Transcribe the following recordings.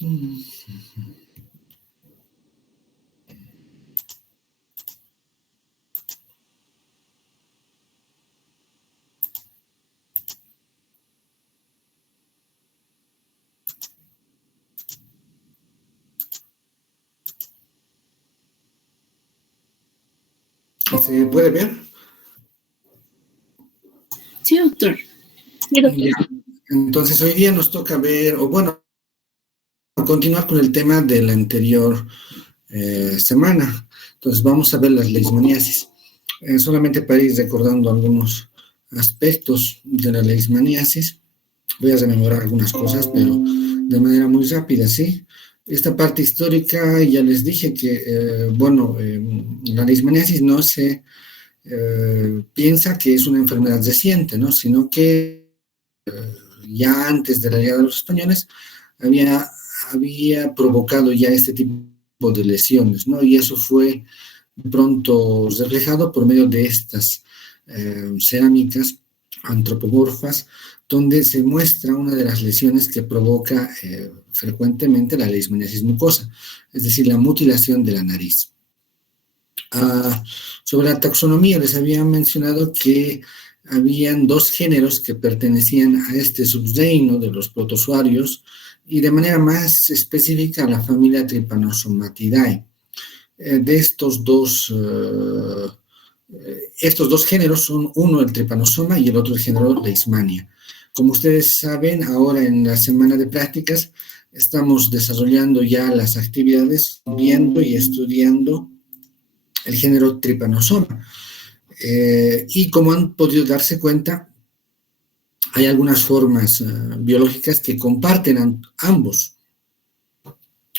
Mm. ¿Se puede ver? Sí, doctor. Sí, doctor. Ya. Entonces, hoy día nos toca ver, o bueno, continuar con el tema de la anterior semana. Entonces, vamos a ver las leishmaniasis. Solamente para ir recordando algunos aspectos de la leishmaniasis, voy a rememorar algunas cosas, pero de manera muy rápida, ¿sí? Esta parte histórica, ya les dije que, la leishmaniasis no se piensa que es una enfermedad reciente, ¿no? Sino que ya antes de la llegada de los españoles había, había provocado ya este tipo de lesiones, ¿no? Y eso fue pronto reflejado por medio de estas cerámicas antropomorfas, donde se muestra una de las lesiones que provoca frecuentemente la leishmaniasis mucosa, es decir, la mutilación de la nariz. Ah, sobre la taxonomía, les había mencionado que habían dos géneros que pertenecían a este subreino de los protozoarios y de manera más específica a la familia Trypanosomatidae. De estos dos géneros son uno el Trypanosoma y el otro el género Leishmania. Como ustedes saben, ahora en la semana de prácticas estamos desarrollando ya las actividades, viendo y estudiando el género Trypanosoma. Y como han podido darse cuenta, hay algunas formas biológicas que comparten ambos.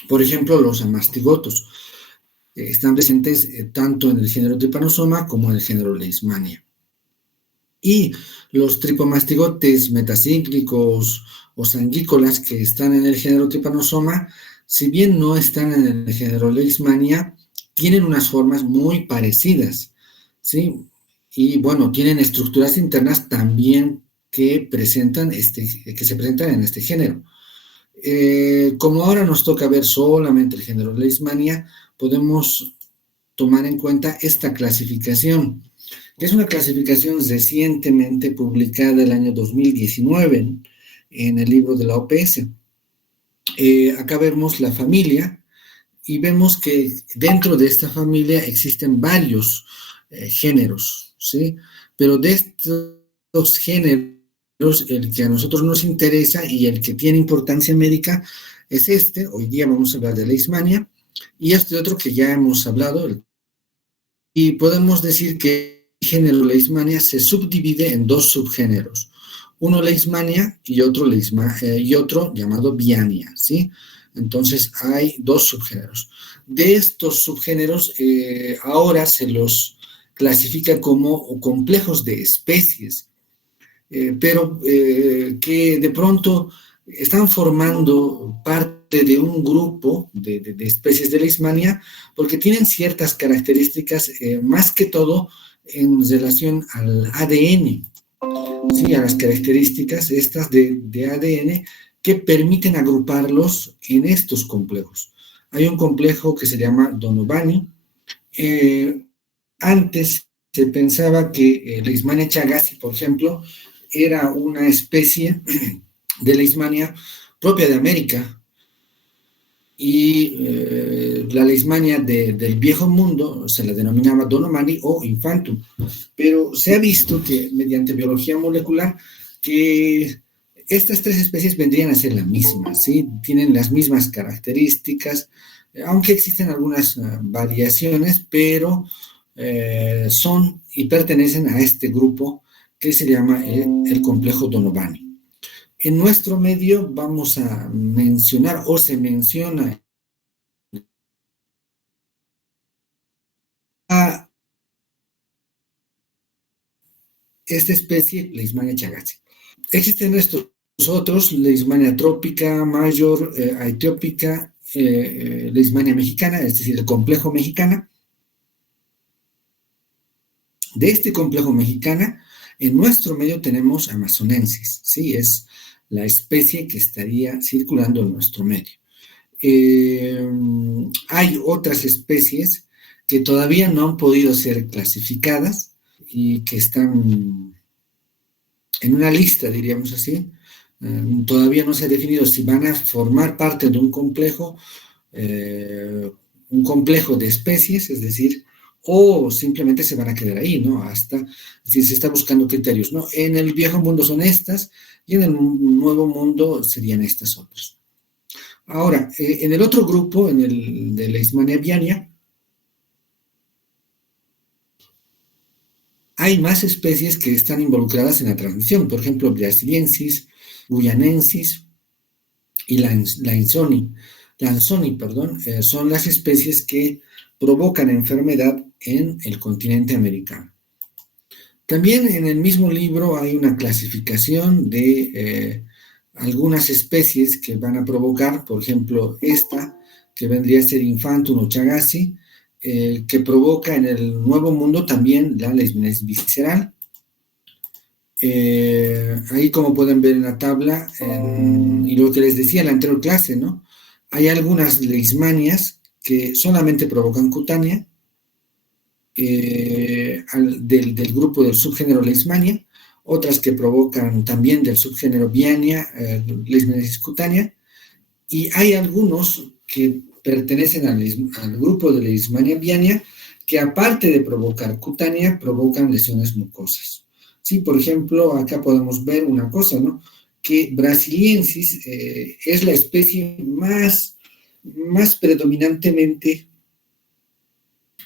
Por ejemplo, los amastigotos están presentes tanto en el género Trypanosoma como en el género Leishmania. Y los tripomastigotes metacíclicos o sanguícolas que están en el género Trypanosoma, si bien no están en el género Leishmania, tienen unas formas muy parecidas, ¿sí? Y bueno, tienen estructuras internas también que se presentan en este género. Como ahora nos toca ver solamente el género Leishmania, podemos tomar en cuenta esta clasificación, que es una clasificación recientemente publicada el año 2019 en el libro de la OPS. Acá vemos la familia y vemos que dentro de esta familia existen varios géneros, ¿sí? Pero de estos géneros, el que a nosotros nos interesa y el que tiene importancia médica es este. Hoy día vamos a hablar de Leishmania y este otro que ya hemos hablado, y podemos decir que el género Leishmania se subdivide en dos subgéneros, uno Leishmania y otro llamado Viania, ¿sí? Entonces hay dos subgéneros. De estos subgéneros ahora se los clasifica como complejos de especies, pero que de pronto están formando parte de un grupo de especies de Leishmania porque tienen ciertas características, más que todo en relación al ADN, ¿sí? A las características estas de ADN que permiten agruparlos en estos complejos. Hay un complejo que se llama Donovani. Antes se pensaba que Leishmania chagasi, por ejemplo, era una especie de Leishmania propia de América, y la Leishmania del viejo mundo se la denominaba Donomani o Infantum, pero se ha visto que mediante biología molecular que estas tres especies vendrían a ser la misma, ¿sí? Tienen las mismas características, aunque existen algunas variaciones, pero son y pertenecen a este grupo que se llama el complejo Donovani. En nuestro medio vamos a mencionar o se menciona a esta especie, Leishmania chagasi. Existen estos otros, Leishmania trópica, mayor, aetiópica, Leishmania mexicana, es decir, el complejo mexicana. De este complejo mexicana, en nuestro medio tenemos Amazonensis, ¿sí? Es la especie que estaría circulando en nuestro medio. Hay otras especies que todavía no han podido ser clasificadas y que están en una lista, diríamos así. Todavía no se ha definido si van a formar parte de un complejo de especies, es decir, o simplemente se van a quedar ahí, ¿no? Hasta, si se está buscando criterios, ¿no? En el viejo mundo son estas y en el nuevo mundo serían estas otras. Ahora, en el otro grupo, en el de Leishmania viania, hay más especies que están involucradas en la transmisión, por ejemplo, Brasiliensis, Guyanensis y Lanzoni, son las especies que provocan enfermedad en el continente americano. También en el mismo libro hay una clasificación de algunas especies que van a provocar, por ejemplo, esta, que vendría a ser Infantum o Chagassi, que provoca en el Nuevo Mundo también la leishmaniasis visceral. Ahí, como pueden ver en la tabla, y lo que les decía en la anterior clase, ¿no? Hay algunas leishmanias que solamente provocan cutánea, del grupo del subgénero Leishmania, otras que provocan también del subgénero Viania, leishmaniasis cutánea, y hay algunos que pertenecen al grupo de Leishmania viania, que aparte de provocar cutánea, provocan lesiones mucosas. Sí, por ejemplo, acá podemos ver una cosa, ¿no? Que Brasiliensis es la especie más predominantemente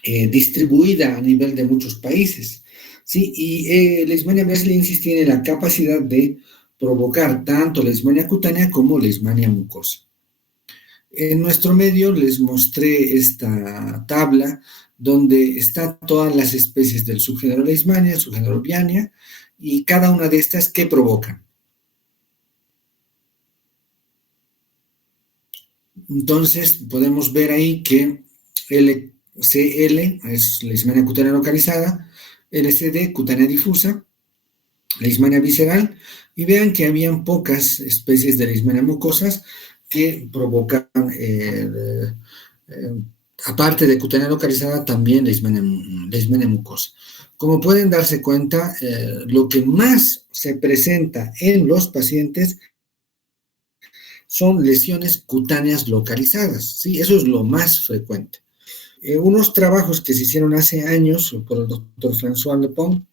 distribuida a nivel de muchos países, ¿sí? Y Leishmania brasiliensis tiene la capacidad de provocar tanto leishmania cutánea como leishmania mucosa. En nuestro medio les mostré esta tabla donde están todas las especies del subgénero Leishmania, subgénero Viania, y cada una de estas, ¿qué provocan? Entonces, podemos ver ahí que LCL es leishmania cutánea localizada, LCD, cutánea difusa, leishmania visceral, y vean que habían pocas especies de leishmania mucosas que provocan, aparte de cutánea localizada, también leishmania mucosa. Como pueden darse cuenta, lo que más se presenta en los pacientes son lesiones cutáneas localizadas, ¿sí? Eso es lo más frecuente. Unos trabajos que se hicieron hace años por el doctor François Lepont,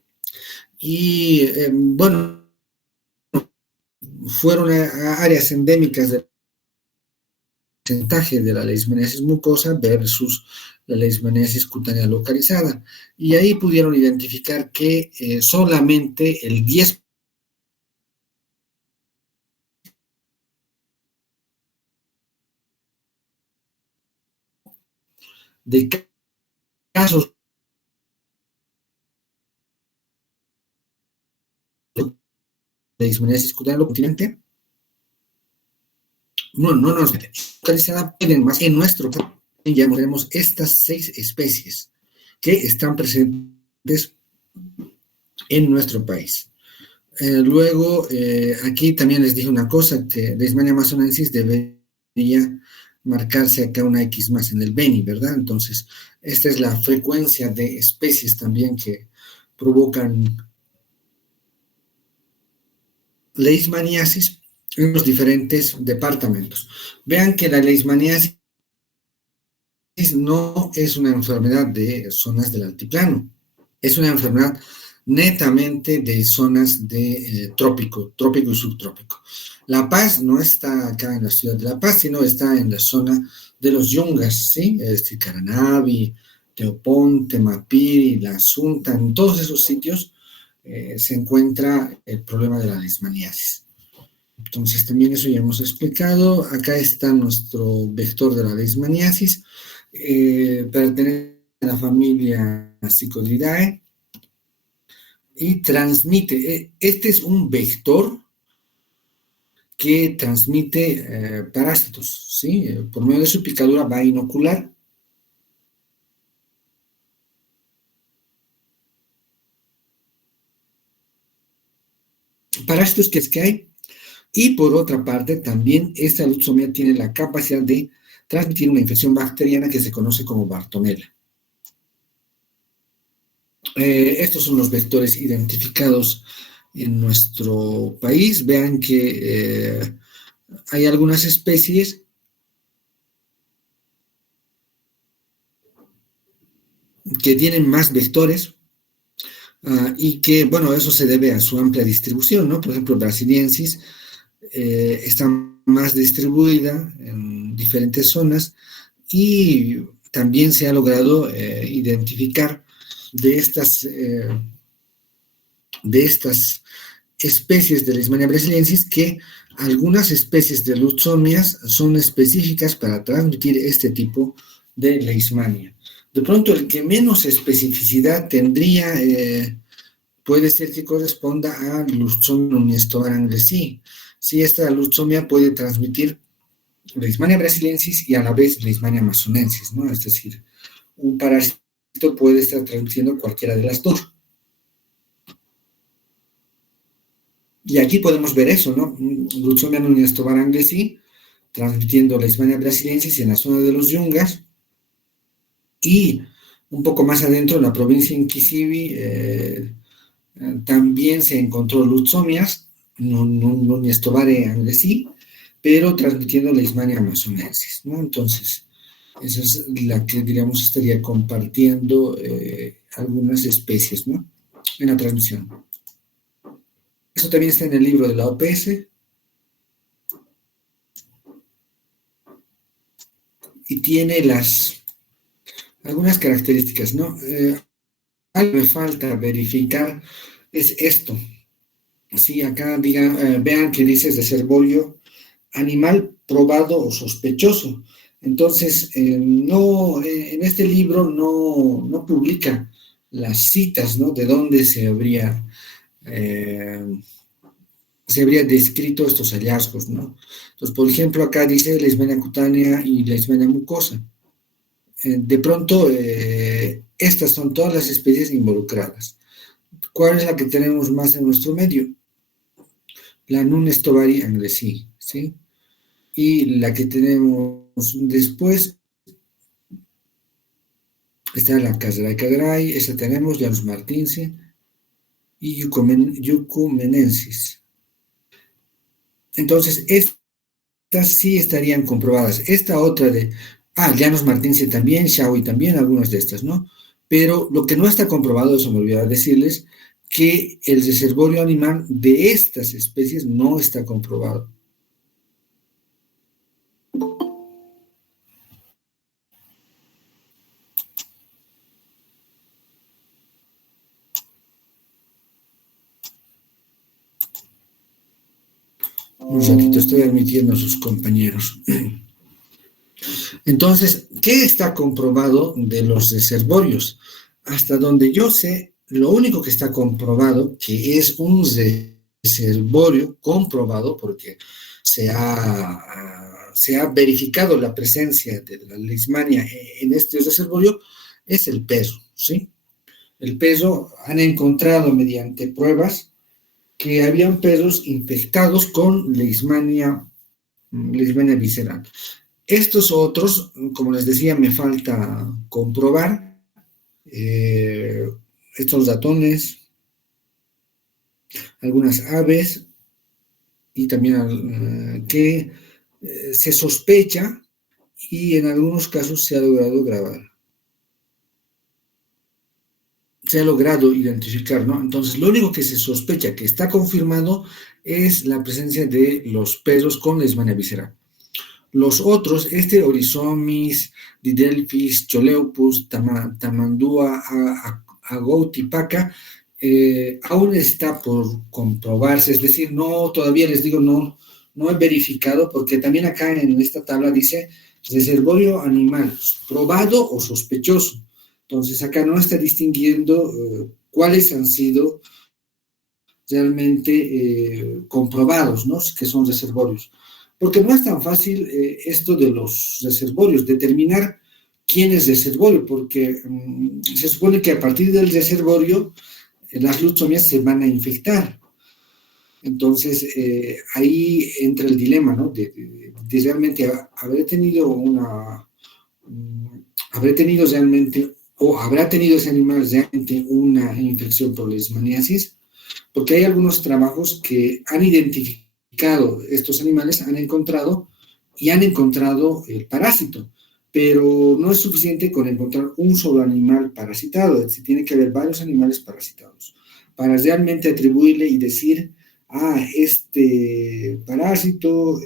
y bueno, fueron a áreas endémicas del porcentaje de la leishmaniasis mucosa versus la leishmaniasis cutánea localizada. Y ahí pudieron identificar que solamente el 10% de casos de leishmaniasis cutánea localizada no nos localizada pueden más. En nuestro caso ya tenemos estas 6 especies que están presentes en nuestro país. Luego, aquí también les dije una cosa, que Leishmania amazonensis debería marcarse acá una X más en el Beni, ¿verdad? Entonces, esta es la frecuencia de especies también que provocan leishmaniasis en los diferentes departamentos. Vean que la leishmaniasis no es una enfermedad de zonas del altiplano, es una enfermedad netamente de zonas de trópico y subtrópico. La Paz no está acá en la ciudad de La Paz, sino está en la zona de los Yungas, ¿sí? Es decir, Caranavi, Teoponte, Mapiri, La Asunta, en todos esos sitios se encuentra el problema de la leishmaniasis. Entonces, también eso ya hemos explicado. Acá está nuestro vector de la leishmaniasis. Pertenece a la familia Psicodridae y transmite. Este es un vector que transmite parásitos, ¿sí? Por medio de su picadura va a inocular. Parásitos que hay. Y por otra parte, también esta leucemia tiene la capacidad de transmitir una infección bacteriana que se conoce como Bartonella. Estos son los vectores identificados en nuestro país. Vean que hay algunas especies que tienen más vectores y que, bueno, eso se debe a su amplia distribución, ¿no? Por ejemplo, Brasiliensis está más distribuida en diferentes zonas y también se ha logrado identificar de estas especies de Leishmania brasiliensis que algunas especies de Lutzomias son específicas para transmitir este tipo de Leishmania. De pronto, el que menos especificidad tendría puede ser que corresponda a Lutzomia Nuñez-Tovar anglesí. Si esta Lutzomia puede transmitir Leishmania brasiliensis y a la vez Leishmania amazonensis, ¿no? Es decir, un parásito puede estar transmitiendo cualquiera de las dos. Y aquí podemos ver eso, ¿no? Lutzomia Nuñez-Tovar anglesí transmitiendo Leishmania brasiliensis en la zona de los Yungas, y un poco más adentro, en la provincia de Inquisibi, también se encontró Lutzomias, Nuñez-Tovar anglesí, pero transmitiendo Leishmania amazonensis, ¿no? Entonces, esa es la que, digamos, estaría compartiendo algunas especies, ¿no? En la transmisión. Eso también está en el libro de la OPS. Y tiene algunas características, ¿no? Algo que me falta verificar es esto. Sí, acá vean que dice reservorio animal probado o sospechoso. Entonces, no, en este libro no publica las citas, ¿no? De dónde se habría descrito estos hallazgos, ¿no? Entonces, por ejemplo, acá dice Leishmania cutánea y Leishmania mucosa. De pronto, estas son todas las especies involucradas. ¿Cuál es la que tenemos más en nuestro medio? La Nuñez-Tovar anglesí, ¿sí? Y la que tenemos después está la Casdrai, esa tenemos, Janus martinsi y Yucumenensis. Entonces, estas sí estarían comprobadas. Esta otra de Janus martinsi también, Shawi también, algunas de estas, ¿no? Pero lo que no está comprobado, eso me olvidaba decirles, que el reservorio animal de estas especies no está comprobado. Un ratito, estoy admitiendo a sus compañeros. Entonces, ¿qué está comprobado de los reservorios? Hasta donde yo sé, lo único que está comprobado, que es un reservorio comprobado, porque se ha verificado la presencia de la leishmania en este reservorio, es el peso, ¿sí? El peso han encontrado mediante pruebas que habían perros infectados con leishmania visceral. Estos otros, como les decía, me falta comprobar. Estos ratones, algunas aves, y también que se sospecha y en algunos casos se ha logrado grabar. Se ha logrado identificar, ¿no? Entonces, lo único que se sospecha, que está confirmado, es la presencia de los perros con leishmania visceral. Los otros, Orizomis, Didelphis, Choleopus, Tamandua, Agoutipaca, aún está por comprobarse, es decir, no, todavía les digo, no he verificado, porque también acá en esta tabla dice reservorio animal, probado o sospechoso. Entonces, acá no está distinguiendo cuáles han sido realmente comprobados, ¿no? Que son reservorios. Porque no es tan fácil esto de los reservorios, determinar quién es reservorio, porque se supone que a partir del reservorio las lutzomias se van a infectar. Entonces, ahí entra el dilema, ¿no? De realmente habré tenido realmente, o habrá tenido ese animal realmente una infección por leishmaniasis, porque hay algunos trabajos que han identificado estos animales, han encontrado el parásito, pero no es suficiente con encontrar un solo animal parasitado, se tiene que haber varios animales parasitados para realmente atribuirle y decir, este parásito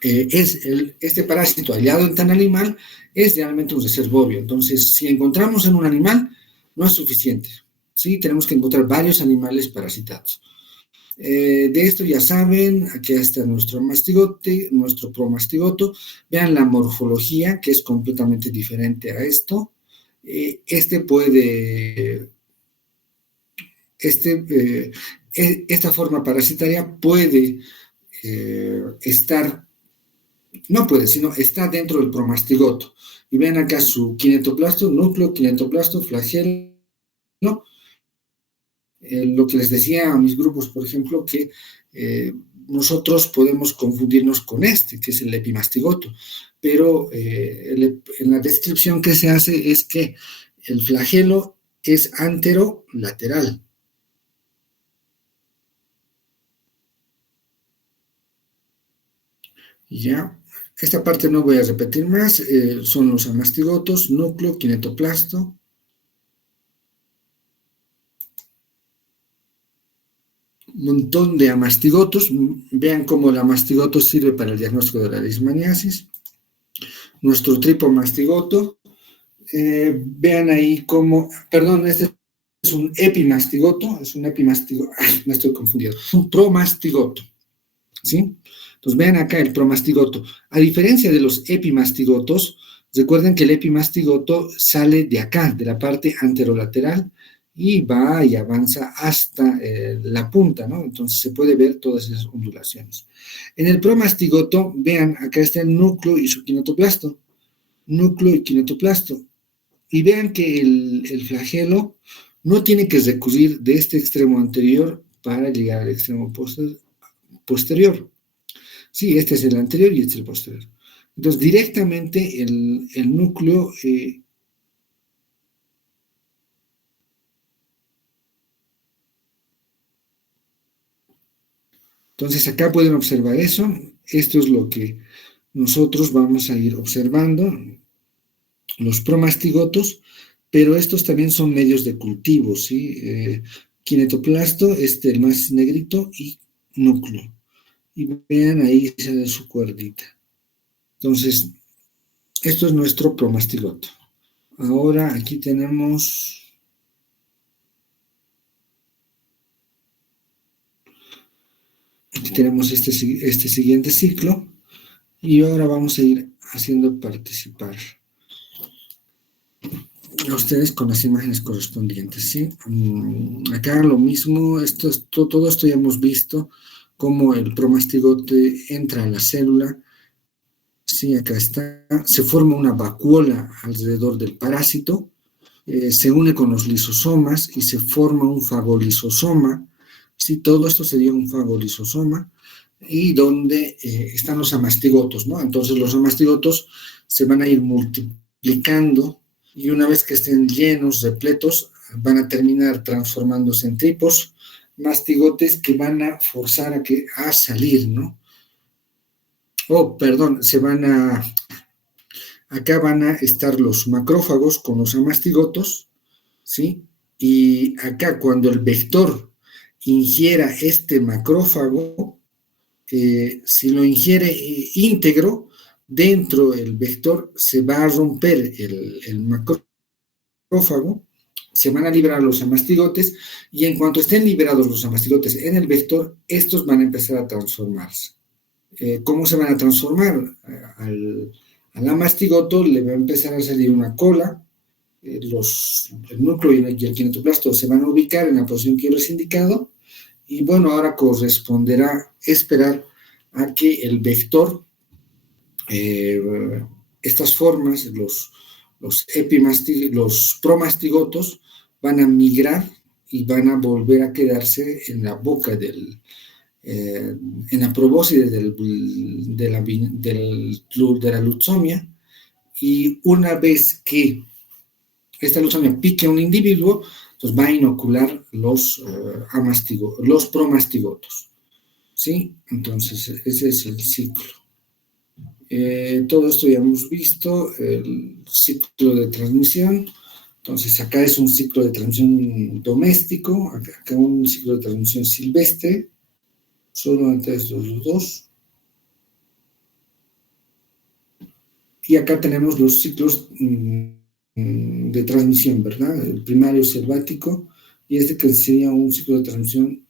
este parásito hallado en tan animal es realmente un reservorio. Entonces, si encontramos en un animal, no es suficiente. Sí, tenemos que encontrar varios animales parasitados. De esto ya saben, aquí está nuestro mastigote, nuestro promastigoto. Vean la morfología, que es completamente diferente a esto. Esta forma parasitaria puede no puede, sino está dentro del promastigoto. Y vean acá su kinetoplasto, núcleo, kinetoplasto, flagelo. Lo que les decía a mis grupos, por ejemplo, que nosotros podemos confundirnos con que es el epimastigoto, pero en la descripción que se hace es que el flagelo es anterolateral. Ya, esta parte no voy a repetir más, son los amastigotos, núcleo, kinetoplasto. Un montón de amastigotos. Vean cómo el amastigoto sirve para el diagnóstico de la leishmaniasis. Nuestro tripomastigoto. Vean ahí cómo, perdón, este es un epimastigoto, me estoy confundiendo, es un promastigoto, ¿sí? Entonces vean acá el promastigoto. A diferencia de los epimastigotos, recuerden que el epimastigoto sale de acá, de la parte anterolateral, y va y avanza hasta la punta, ¿no? Entonces se puede ver todas esas ondulaciones. En el promastigoto, vean, acá está el núcleo y su kinetoplasto. Núcleo y kinetoplasto. Y vean que el flagelo no tiene que recurrir de este extremo anterior para llegar al extremo posterior. Sí, este es el anterior y este es el posterior. Entonces, directamente el núcleo entonces, acá pueden observar eso. Esto es lo que nosotros vamos a ir observando, los promastigotos, pero estos también son medios de cultivo, ¿sí? Kinetoplasto, el más negrito, y núcleo. Y vean ahí sale su cuerdita. Entonces, esto es nuestro promastigoto. Ahora aquí tenemos... Aquí tenemos este siguiente ciclo y ahora vamos a ir haciendo participar a ustedes con las imágenes correspondientes, ¿sí? Acá lo mismo, todo esto ya hemos visto, cómo el promastigote entra a la célula, sí, acá está, se forma una vacuola alrededor del parásito, se une con los lisosomas y se forma un fagolisosoma, sí, todo esto sería un fagolisosoma, y donde están los amastigotos, ¿no? Entonces los amastigotos se van a ir multiplicando y una vez que estén llenos, repletos, van a terminar transformándose en tripos, mastigotes que van a forzar a salir, ¿no? Perdón, acá van a estar los macrófagos con los amastigotos, ¿sí? Y acá cuando el vector ingiera este macrófago, si lo ingiere íntegro, dentro del vector se va a romper el macrófago, se van a liberar los amastigotes y en cuanto estén liberados los amastigotes en el vector, estos van a empezar a transformarse. ¿Cómo se van a transformar? Al amastigoto le va a empezar a salir una cola, el núcleo y el kinetoplasto se van a ubicar en la posición que yo les he indicado y bueno, ahora corresponderá esperar a que el vector, estas formas, los promastigotos van a migrar y van a volver a quedarse en la boca en la probóscide de la lutsomia, y una vez que esta lutsomia pique a un individuo, pues va a inocular los promastigotos, ¿sí? Entonces, ese es el ciclo. Todo esto ya hemos visto, el ciclo de transmisión. Entonces, acá es un ciclo de transmisión doméstico, acá un ciclo de transmisión silvestre, solo entre estos dos. Y acá tenemos los ciclos de transmisión, ¿verdad? El primario selvático y este que sería un ciclo de transmisión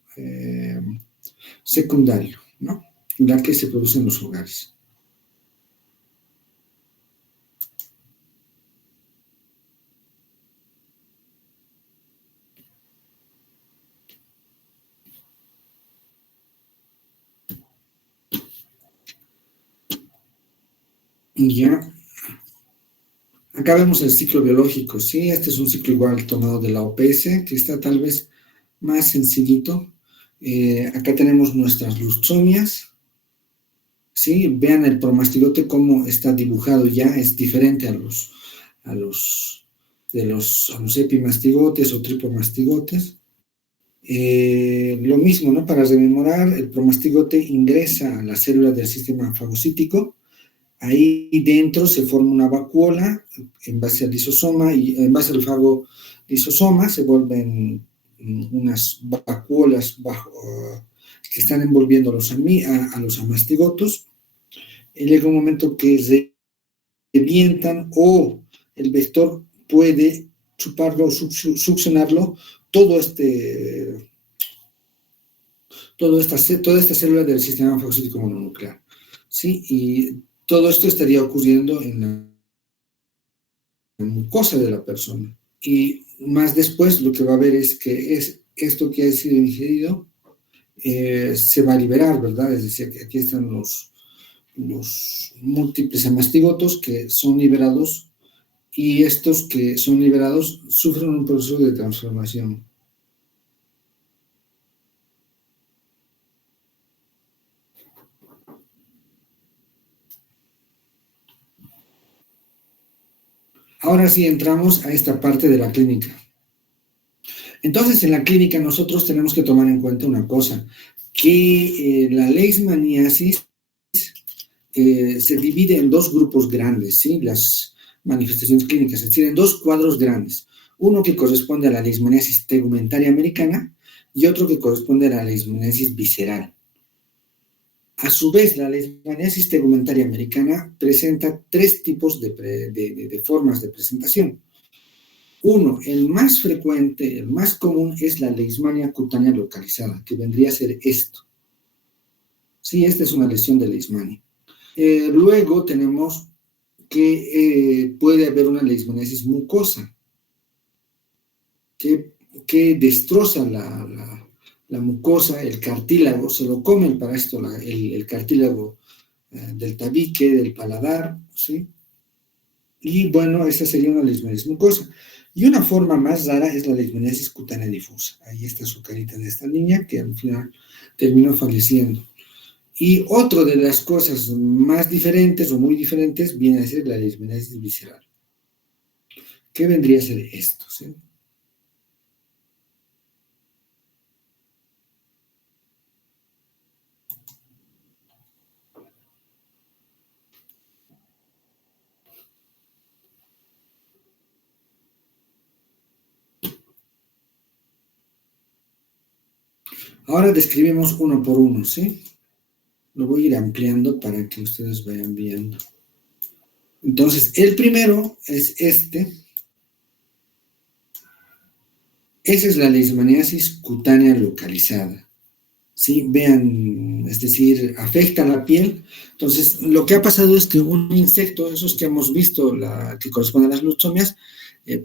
secundario, ¿no? En la que se producen los hogares. Ya. Acá vemos el ciclo biológico, ¿sí? Este es un ciclo igual tomado de la OPS, que está tal vez más sencillito. Acá tenemos nuestras lusomias, ¿sí? Vean el promastigote cómo está dibujado ya, es diferente a los epimastigotes o tripomastigotes. Lo mismo, ¿no? Para rememorar, el promastigote ingresa a la célula del sistema fagocítico. Ahí dentro se forma una vacuola en base al lisosoma y en base al fagolisosoma se vuelven unas vacuolas que están envolviendo a los amastigotos. Y llega un momento que revientan o el vector puede chuparlo o succionarlo toda esta célula del sistema fagocítico mononuclear, ¿sí? Y todo esto estaría ocurriendo en la mucosa de la persona. Y más después lo que va a ver es que esto que ha sido ingerido se va a liberar, ¿verdad? Es decir, que aquí están los múltiples amastigotos que son liberados, y estos que son liberados sufren un proceso de transformación. Ahora sí entramos a esta parte de la clínica. Entonces, en la clínica nosotros tenemos que tomar en cuenta una cosa, que la leishmaniasis se divide en dos grupos grandes, ¿sí? Las manifestaciones clínicas, es decir, en dos cuadros grandes. Uno que corresponde a la leishmaniasis tegumentaria americana y otro que corresponde a la leishmaniasis visceral. A su vez, la leishmaniasis tegumentaria americana presenta tres tipos de formas de presentación. Uno, el más frecuente, el más común, es la leishmania cutánea localizada, que vendría a ser esto. Sí, esta es una lesión de leishmania. Luego tenemos que puede haber una leishmaniasis mucosa, que destroza la mucosa, el cartílago, se lo comen para esto el cartílago del tabique, del paladar, ¿sí? Y bueno, esa sería una leishmaniasis mucosa. Y una forma más rara es la leishmaniasis cutánea difusa. Ahí está su carita de esta niña que al final terminó falleciendo. Y otra de las cosas más diferentes o muy diferentes viene a ser la leishmaniasis visceral. ¿Qué vendría a ser esto? ¿Sí? Ahora describimos uno por uno, ¿sí? Lo voy a ir ampliando para que ustedes vayan viendo. Entonces, el primero es este. Esa es la leishmaniasis cutánea localizada. ¿Sí? Vean, es decir, afecta la piel. Entonces, lo que ha pasado es que un insecto, esos que hemos visto, que corresponden a las lusomias,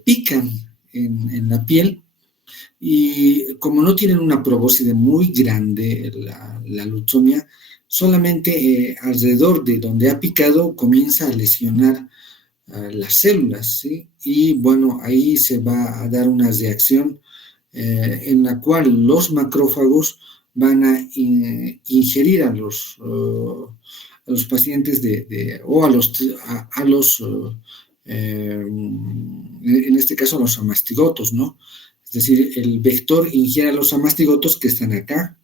pican en la piel, y como no tienen una probóscide muy grande, la lutsomia, solamente alrededor de donde ha picado comienza a lesionar las células, ¿sí? Y bueno, ahí se va a dar una reacción en la cual los macrófagos van a ingerir a los pacientes o a los en este caso a los amastigotos, ¿no? Es decir, el vector ingiere a los amastigotos que están acá.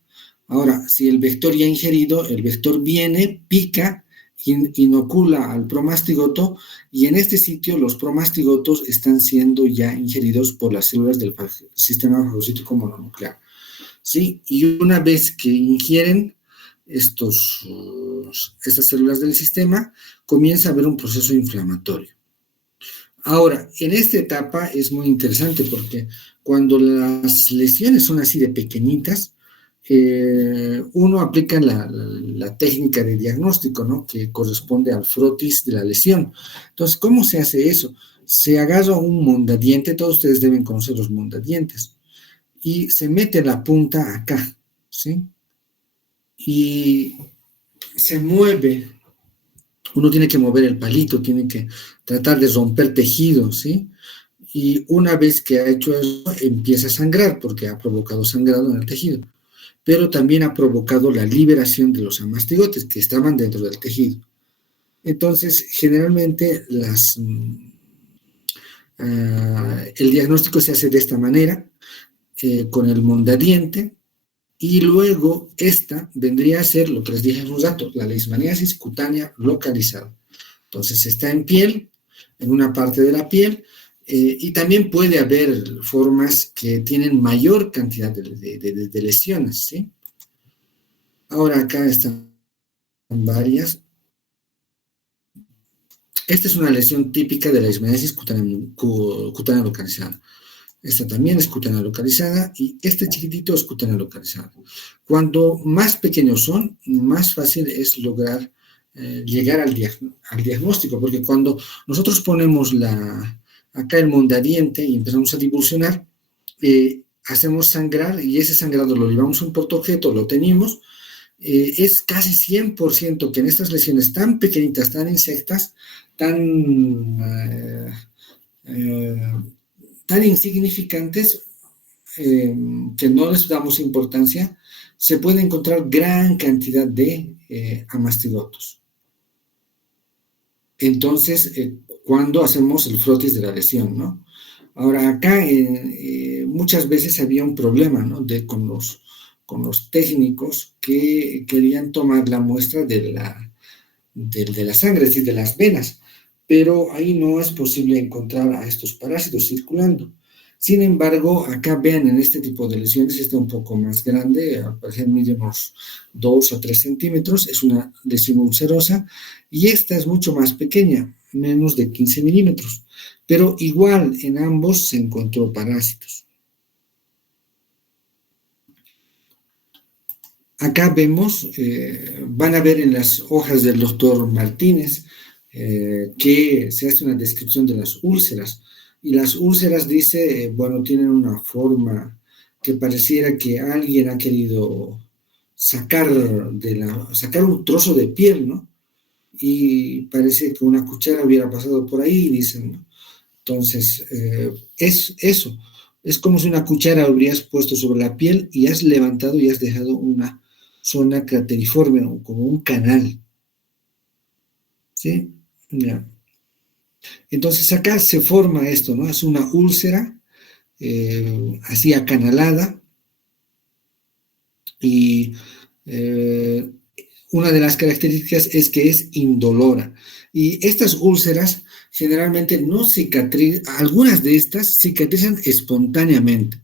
Ahora, si el vector ya ha ingerido, el vector viene, pica, inocula al promastigoto, y en este sitio los promastigotos están siendo ya ingeridos por las células del sistema fagocítico mononuclear, ¿sí? Y una vez que ingieren estas células del sistema, comienza a haber un proceso inflamatorio. Ahora, en esta etapa es muy interesante porque cuando las lesiones son así de pequeñitas, uno aplica la técnica de diagnóstico, ¿no? Que corresponde al frotis de la lesión. Entonces, ¿cómo se hace eso? Se agarra un mondadiente, todos ustedes deben conocer los mondadientes, y se mete la punta acá, ¿sí? Y se mueve. Uno tiene que mover el palito, tiene que tratar de romper tejido, ¿sí? Y una vez que ha hecho eso, empieza a sangrar, porque ha provocado sangrado en el tejido. Pero también ha provocado la liberación de los amastigotes que estaban dentro del tejido. Entonces, generalmente el diagnóstico se hace de esta manera, con el mondadiente, y luego esta vendría a ser lo que les dije hace un rato, la leishmaniasis cutánea localizada. Entonces está en piel, en una parte de la piel, y también puede haber formas que tienen mayor cantidad de lesiones, ¿sí? Ahora acá están varias. Esta es una lesión típica de la leishmaniasis cutánea localizada. Esta también es cutánea localizada y este chiquitito es cutánea localizada. Cuando más pequeños son, más fácil es lograr llegar al diagnóstico, porque cuando nosotros ponemos acá el mondadiente y empezamos a divulsionar, hacemos sangrar y ese sangrado lo llevamos a un portaobjeto, lo tenemos, es casi 100% que en estas lesiones tan pequeñitas, tan insectas, tan insignificantes, que no les damos importancia, se puede encontrar gran cantidad de amastigotos. Entonces, cuando hacemos el frotis de la lesión, ¿no? Ahora, acá muchas veces había un problema, ¿no? Con los técnicos que querían tomar la muestra de la sangre, es decir, de las venas, pero ahí no es posible encontrar a estos parásitos circulando. Sin embargo, acá vean en este tipo de lesiones, está un poco más grande, al parecer mide unos 2 o 3 centímetros, es una lesión ulcerosa, y esta es mucho más pequeña, menos de 15 milímetros, pero igual en ambos se encontró parásitos. Acá vemos, van a ver en las hojas del doctor Martínez, que se hace una descripción de las úlceras, y las úlceras dice, bueno, tienen una forma que pareciera que alguien ha querido sacar un trozo de piel, ¿no? Y parece que una cuchara hubiera pasado por ahí, dicen, ¿no? Entonces, es eso, es como si una cuchara hubieras puesto sobre la piel y has levantado y has dejado una zona crateriforme, o como un canal, ¿sí? Ya. Entonces acá se forma esto, ¿no? Es una úlcera así acanalada, y una de las características es que es indolora. Y estas úlceras generalmente no cicatrizan, algunas de estas cicatrizan espontáneamente.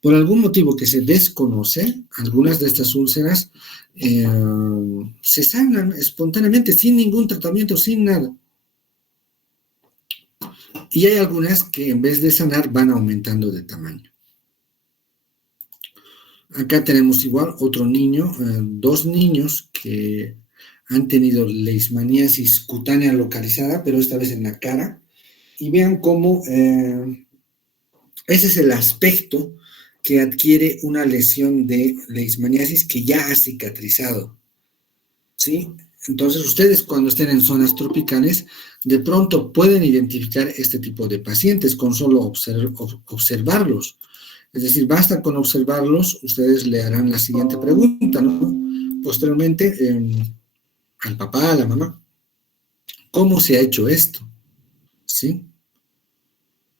Por algún motivo que se desconoce, algunas de estas úlceras se sanan espontáneamente, sin ningún tratamiento, sin nada. Y hay algunas que en vez de sanar van aumentando de tamaño. Acá tenemos igual otro niño, 2 niños que han tenido leishmaniasis cutánea localizada, pero esta vez en la cara. Y vean cómo ese es el aspecto que adquiere una lesión de leishmaniasis que ya ha cicatrizado, ¿sí? Entonces, ustedes cuando estén en zonas tropicales, de pronto pueden identificar este tipo de pacientes con solo observarlos. Es decir, basta con observarlos, ustedes le harán la siguiente pregunta, ¿no? Posteriormente, al papá, a la mamá, ¿cómo se ha hecho esto? ¿Sí?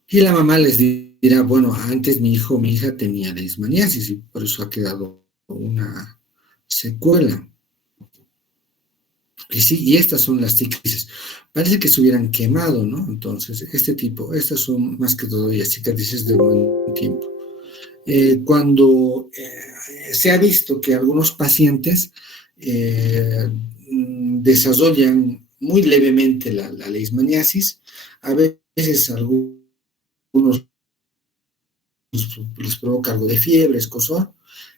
Y la mamá les dirá, bueno, antes mi hijo o mi hija tenía leishmaniasis y por eso ha quedado una secuela. Y sí, y estas son las cicatrices. Parece que se hubieran quemado, ¿no? Entonces, estas son más que todo ya cicatrices de buen tiempo. Cuando se ha visto que algunos pacientes desarrollan muy levemente la leishmaniasis, a veces algunos les provoca algo de fiebre, escozor,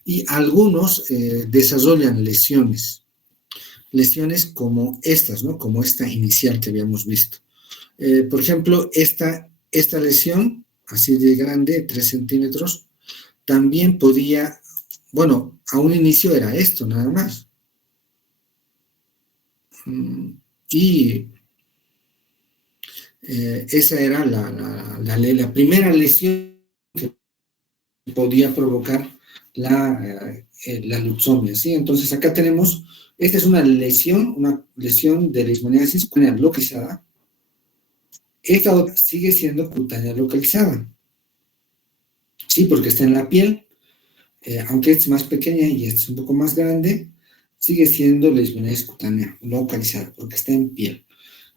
y algunos desarrollan lesiones como estas, ¿no? Como esta inicial que habíamos visto. Por ejemplo, esta lesión, así de grande, 3 centímetros, también podía, bueno, a un inicio era esto, nada más. Y esa era la primera lesión que podía provocar la leucemia, ¿sí? Entonces acá tenemos, esta es una lesión de leishmaniasis cutánea localizada. Esta otra sigue siendo cutánea localizada, sí, porque está en la piel, aunque es más pequeña y es un poco más grande, sigue siendo leishmaniasis cutánea localizada, porque está en piel,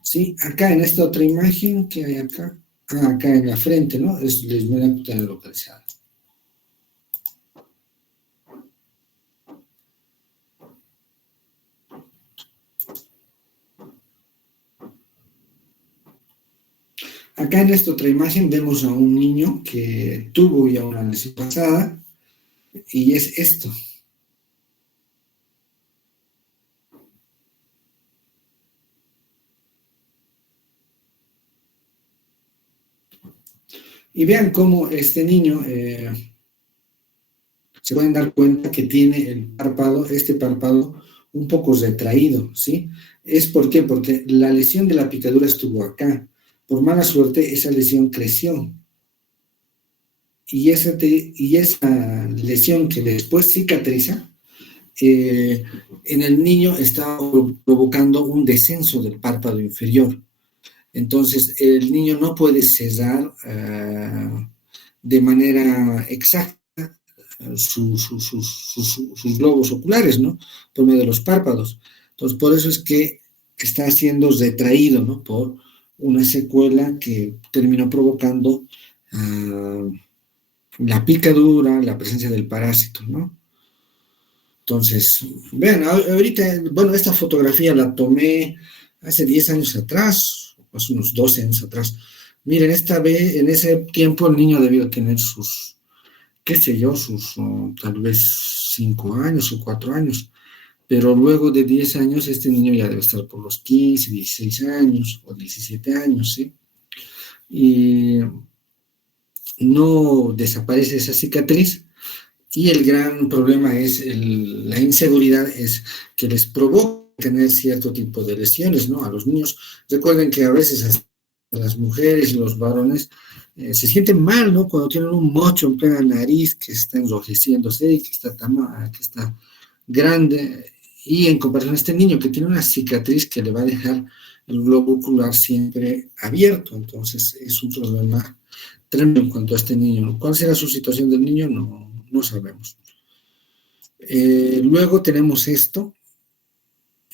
sí. Acá en esta otra imagen que hay acá, acá en la frente, ¿no? Es leishmaniasis cutánea localizada. Acá en esta otra imagen vemos a un niño que tuvo ya una lesión pasada y es esto. Y vean cómo este niño se pueden dar cuenta que tiene este párpado un poco retraído, ¿sí? ¿Por qué? Porque la lesión de la picadura estuvo acá. Por mala suerte, esa lesión creció. Y esa lesión que después cicatriza, en el niño está provocando un descenso del párpado inferior. Entonces, el niño no puede cerrar de manera exacta sus globos oculares, ¿no? Por medio de los párpados. Entonces, por eso es que está siendo retraído, ¿no? Por una secuela que terminó provocando la picadura, la presencia del parásito, ¿no? Entonces, vean, ahorita, bueno, esta fotografía la tomé hace 10 años atrás, hace unos 12 años atrás. Miren, en ese tiempo el niño debió tener qué sé yo, tal vez 5 años o 4 años, pero luego de 10 años este niño ya debe estar por los 15, 16 años o 17 años, ¿sí? Y no desaparece esa cicatriz y el gran problema es la inseguridad, es que les provoca tener cierto tipo de lesiones, ¿no? A los niños. Recuerden que a veces hasta las mujeres y los varones se sienten mal, ¿no? Cuando tienen un mocho en plena nariz que está enrojeciéndose y que está grande, y en comparación a este niño que tiene una cicatriz que le va a dejar el globo ocular siempre abierto. Entonces es un problema tremendo en cuanto a este niño. ¿Cuál será su situación del niño? No sabemos. Luego tenemos esto.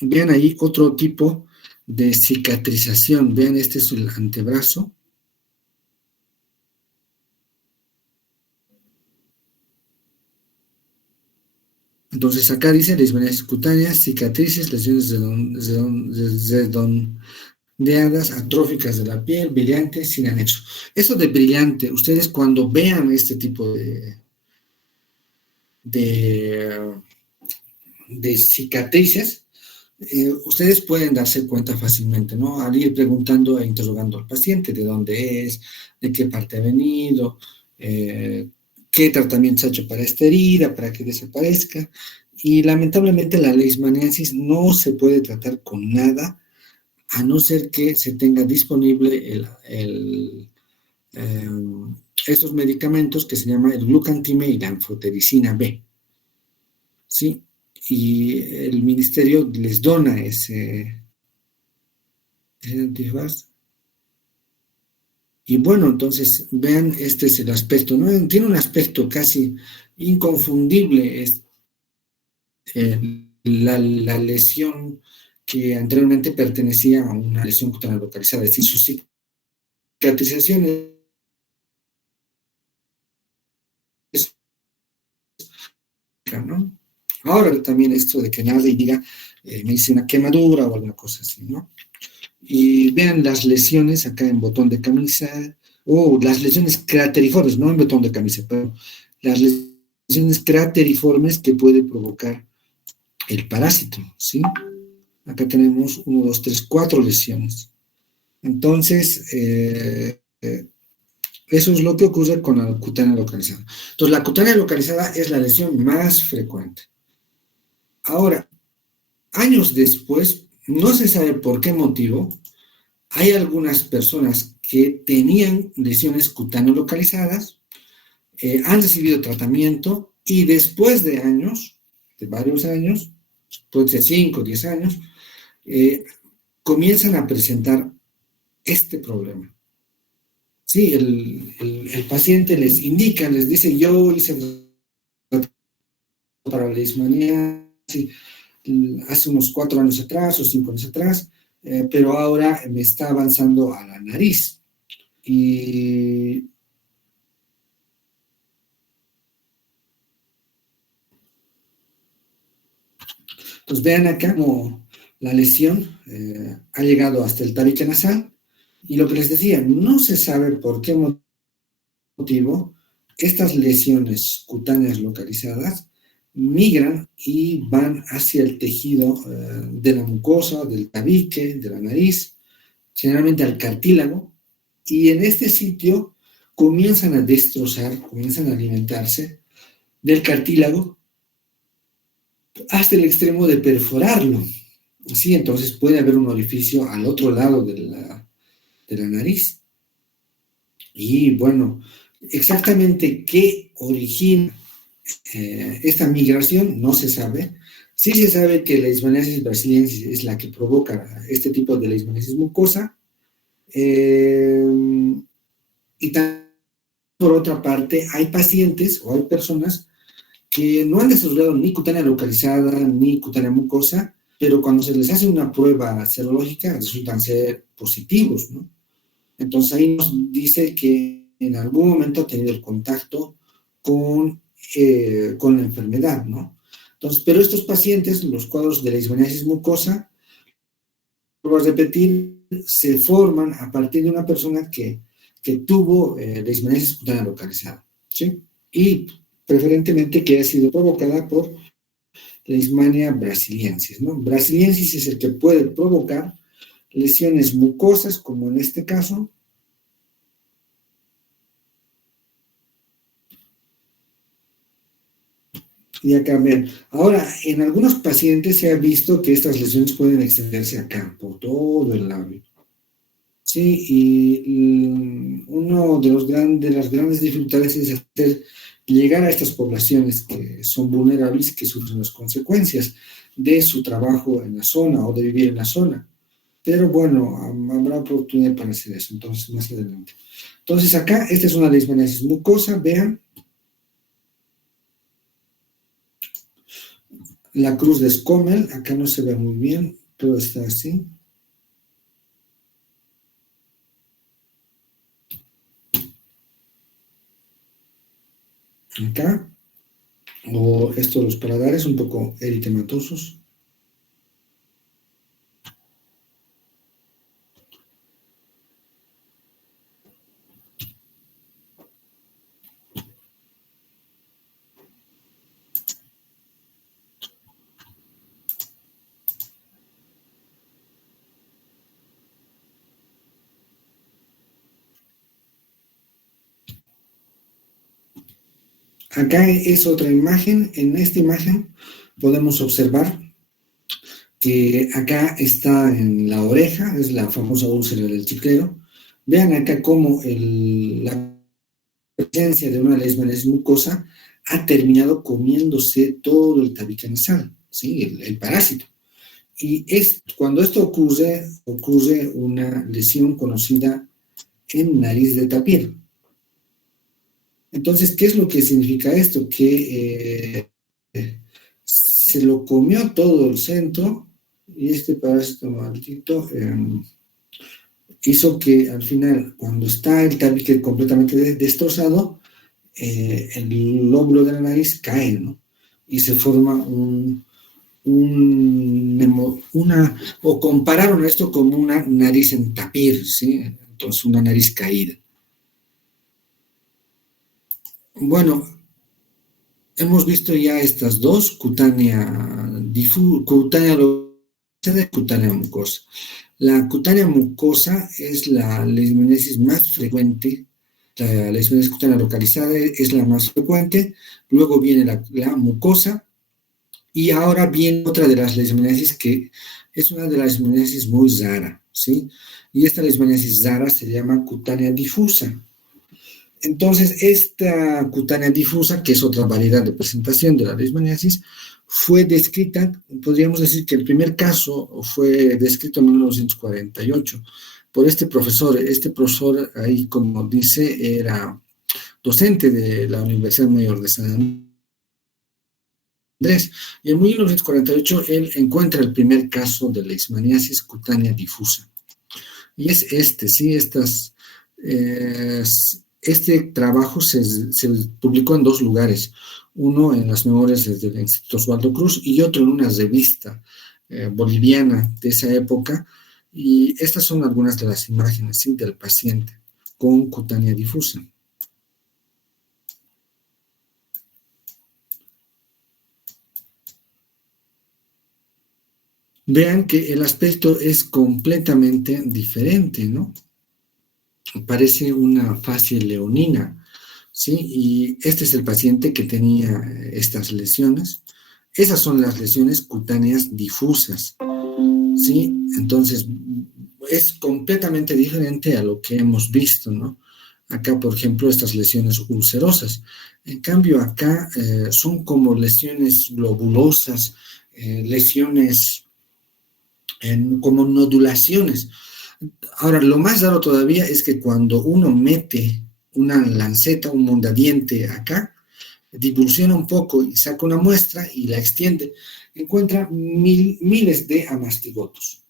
Vean ahí otro tipo de cicatrización. Vean, este es el antebrazo. Entonces acá dice leishmaniasis cutánea, cicatrices, lesiones redondeadas, atróficas de la piel, brillante, sin anexo. Eso de brillante, ustedes cuando vean este tipo de cicatrices, ustedes pueden darse cuenta fácilmente, ¿no? Al ir preguntando e interrogando al paciente de dónde es, de qué parte ha venido, qué tratamiento se ha hecho para esta herida, para que desaparezca. Y lamentablemente la leishmaniasis no se puede tratar con nada, a no ser que se tenga disponible estos medicamentos que se llama el glucantime y la anfotericina B, ¿sí? Y el ministerio les dona ese antifaz. Y bueno, entonces, vean, este es el aspecto, ¿no? Tiene un aspecto casi inconfundible, la lesión que anteriormente pertenecía a una lesión cutánea localizada, es decir, su cicatrización es, ¿no? Ahora también esto de que nadie diga, me hice una quemadura o alguna cosa así, ¿no? Y vean las lesiones acá en botón de camisa, o las lesiones crateriformes, no en botón de camisa, pero las lesiones crateriformes que puede provocar el parásito, ¿sí? Acá tenemos 1, 2, 3, 4 lesiones. Entonces, eso es lo que ocurre con la cutánea localizada. Entonces, la cutánea localizada es la lesión más frecuente. Ahora, años después, no se sabe por qué motivo, hay algunas personas que tenían lesiones cutáneas localizadas, han recibido tratamiento y después de años, de varios años, puede ser 5 o 10 años, comienzan a presentar este problema. Sí, el paciente les indica, les dice, yo hice para la leishmaniasis hace unos 4 años atrás o 5 años atrás, pero ahora me está avanzando a la nariz. Y pues vean acá como la lesión ha llegado hasta el tabique nasal, y lo que les decía, no se sabe por qué motivo estas lesiones cutáneas localizadas migran y van hacia el tejido de la mucosa, del tabique, de la nariz, generalmente al cartílago, y en este sitio comienzan a destrozar, comienzan a alimentarse del cartílago hasta el extremo de perforarlo. Sí, entonces puede haber un orificio al otro lado de la nariz. Y bueno, exactamente qué origina esta migración no se sabe. Sí se sabe que la leishmaniasis brasiliensis es la que provoca este tipo de leishmaniasis mucosa. Y también, por otra parte, hay pacientes o hay personas que no han desarrollado ni cutánea localizada ni cutánea mucosa, pero cuando se les hace una prueba serológica resultan ser positivos, ¿no? Entonces ahí nos dice que en algún momento ha tenido el contacto con la enfermedad, ¿no? Entonces, pero estos pacientes, los cuadros de leishmaniasis mucosa, vuelvo a repetir, se forman a partir de una persona que tuvo leishmaniasis cutánea localizada, ¿sí? Y preferentemente que ha sido provocada por Leishmania brasiliensis, ¿no? Brasiliensis es el que puede provocar lesiones mucosas, como en este caso. Y acá ven. Ahora, en algunos pacientes se ha visto que estas lesiones pueden extenderse acá, por todo el labio. Sí, y uno de las grandes dificultades es llegar a estas poblaciones que son vulnerables, que sufren las consecuencias de su trabajo en la zona o de vivir en la zona. Pero bueno, habrá oportunidad para hacer eso, entonces más adelante. Entonces acá, esta es una leishmaniasis mucosa, vean. La cruz de Scomel, acá no se ve muy bien, todo está así. Acá, o esto de los paladares, un poco eritematosos. Acá es otra imagen. En esta imagen podemos observar que acá está en la oreja, es la famosa úlcera del chiclero. Vean acá cómo la presencia de una leishmaniasis mucosa ha terminado comiéndose todo el tabique nasal, ¿sí? El parásito. Y cuando esto ocurre una lesión conocida en nariz de tapir. Entonces, ¿qué es lo que significa esto? Que se lo comió todo el centro y este parásito maldito hizo que al final, cuando está el tabique completamente destrozado, el lóbulo de la nariz cae, ¿no? Y se forma o compararon esto como una nariz en tapir, ¿sí? Entonces, una nariz caída. Bueno, hemos visto ya estas dos, cutánea localizada y cutánea mucosa. La cutánea mucosa es la leishmaniasis más frecuente. La leishmaniasis cutánea localizada es la más frecuente. Luego viene la mucosa. Y ahora viene otra de las leishmaniasis que es una de las leishmaniasis muy rara, ¿sí? Y esta leishmaniasis rara se llama cutánea difusa. Entonces, esta cutánea difusa, que es otra variedad de presentación de la leishmaniasis, fue descrita, podríamos decir que el primer caso fue descrito en 1948 por este profesor. Este profesor, ahí como dice, era docente de la Universidad Mayor de San Andrés. Y en 1948 él encuentra el primer caso de leishmaniasis cutánea difusa. Y es sí, este trabajo se publicó en dos lugares, uno en las memorias del Instituto Osvaldo Cruz y otro en una revista boliviana de esa época, y estas son algunas de las imágenes, ¿sí?, del paciente con cutánea difusa. Vean que el aspecto es completamente diferente, ¿no? Parece una fascia leonina, ¿sí? Y este es el paciente que tenía estas lesiones. Esas son las lesiones cutáneas difusas, ¿sí? Entonces, es completamente diferente a lo que hemos visto, ¿no? Acá, por ejemplo, estas lesiones ulcerosas. En cambio, acá son como lesiones globulosas, lesiones como nodulaciones. Ahora, lo más raro todavía es que cuando uno mete una lanceta, un mondadiente acá, divulsiona un poco y saca una muestra y la extiende, encuentra miles de amastigotos.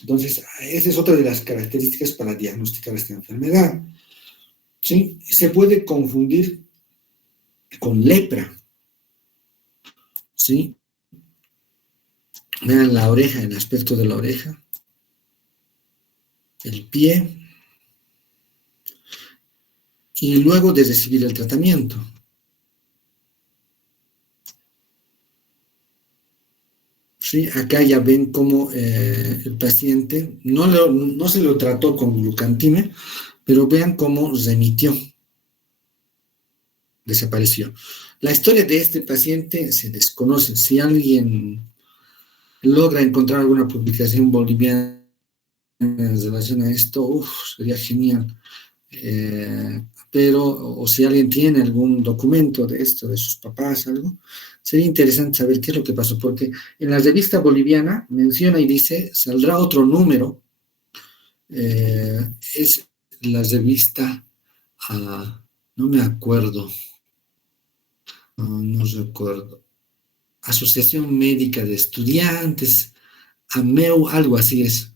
Entonces, esa es otra de las características para diagnosticar esta enfermedad, ¿sí? Se puede confundir con lepra, ¿sí? Vean la oreja, el aspecto de la oreja, el pie, y luego de recibir el tratamiento. Sí, acá ya ven cómo el paciente no se lo trató con glucantime, pero vean cómo remitió, desapareció. La historia de este paciente se desconoce. Si alguien logra encontrar alguna publicación boliviana en relación a esto, sería genial. Pero, o si alguien tiene algún documento de esto, de sus papás, algo, sería interesante saber qué es lo que pasó, porque en la revista boliviana menciona y dice, saldrá otro número, es la revista, no me acuerdo, no recuerdo, Asociación Médica de Estudiantes, AMEU, algo así es.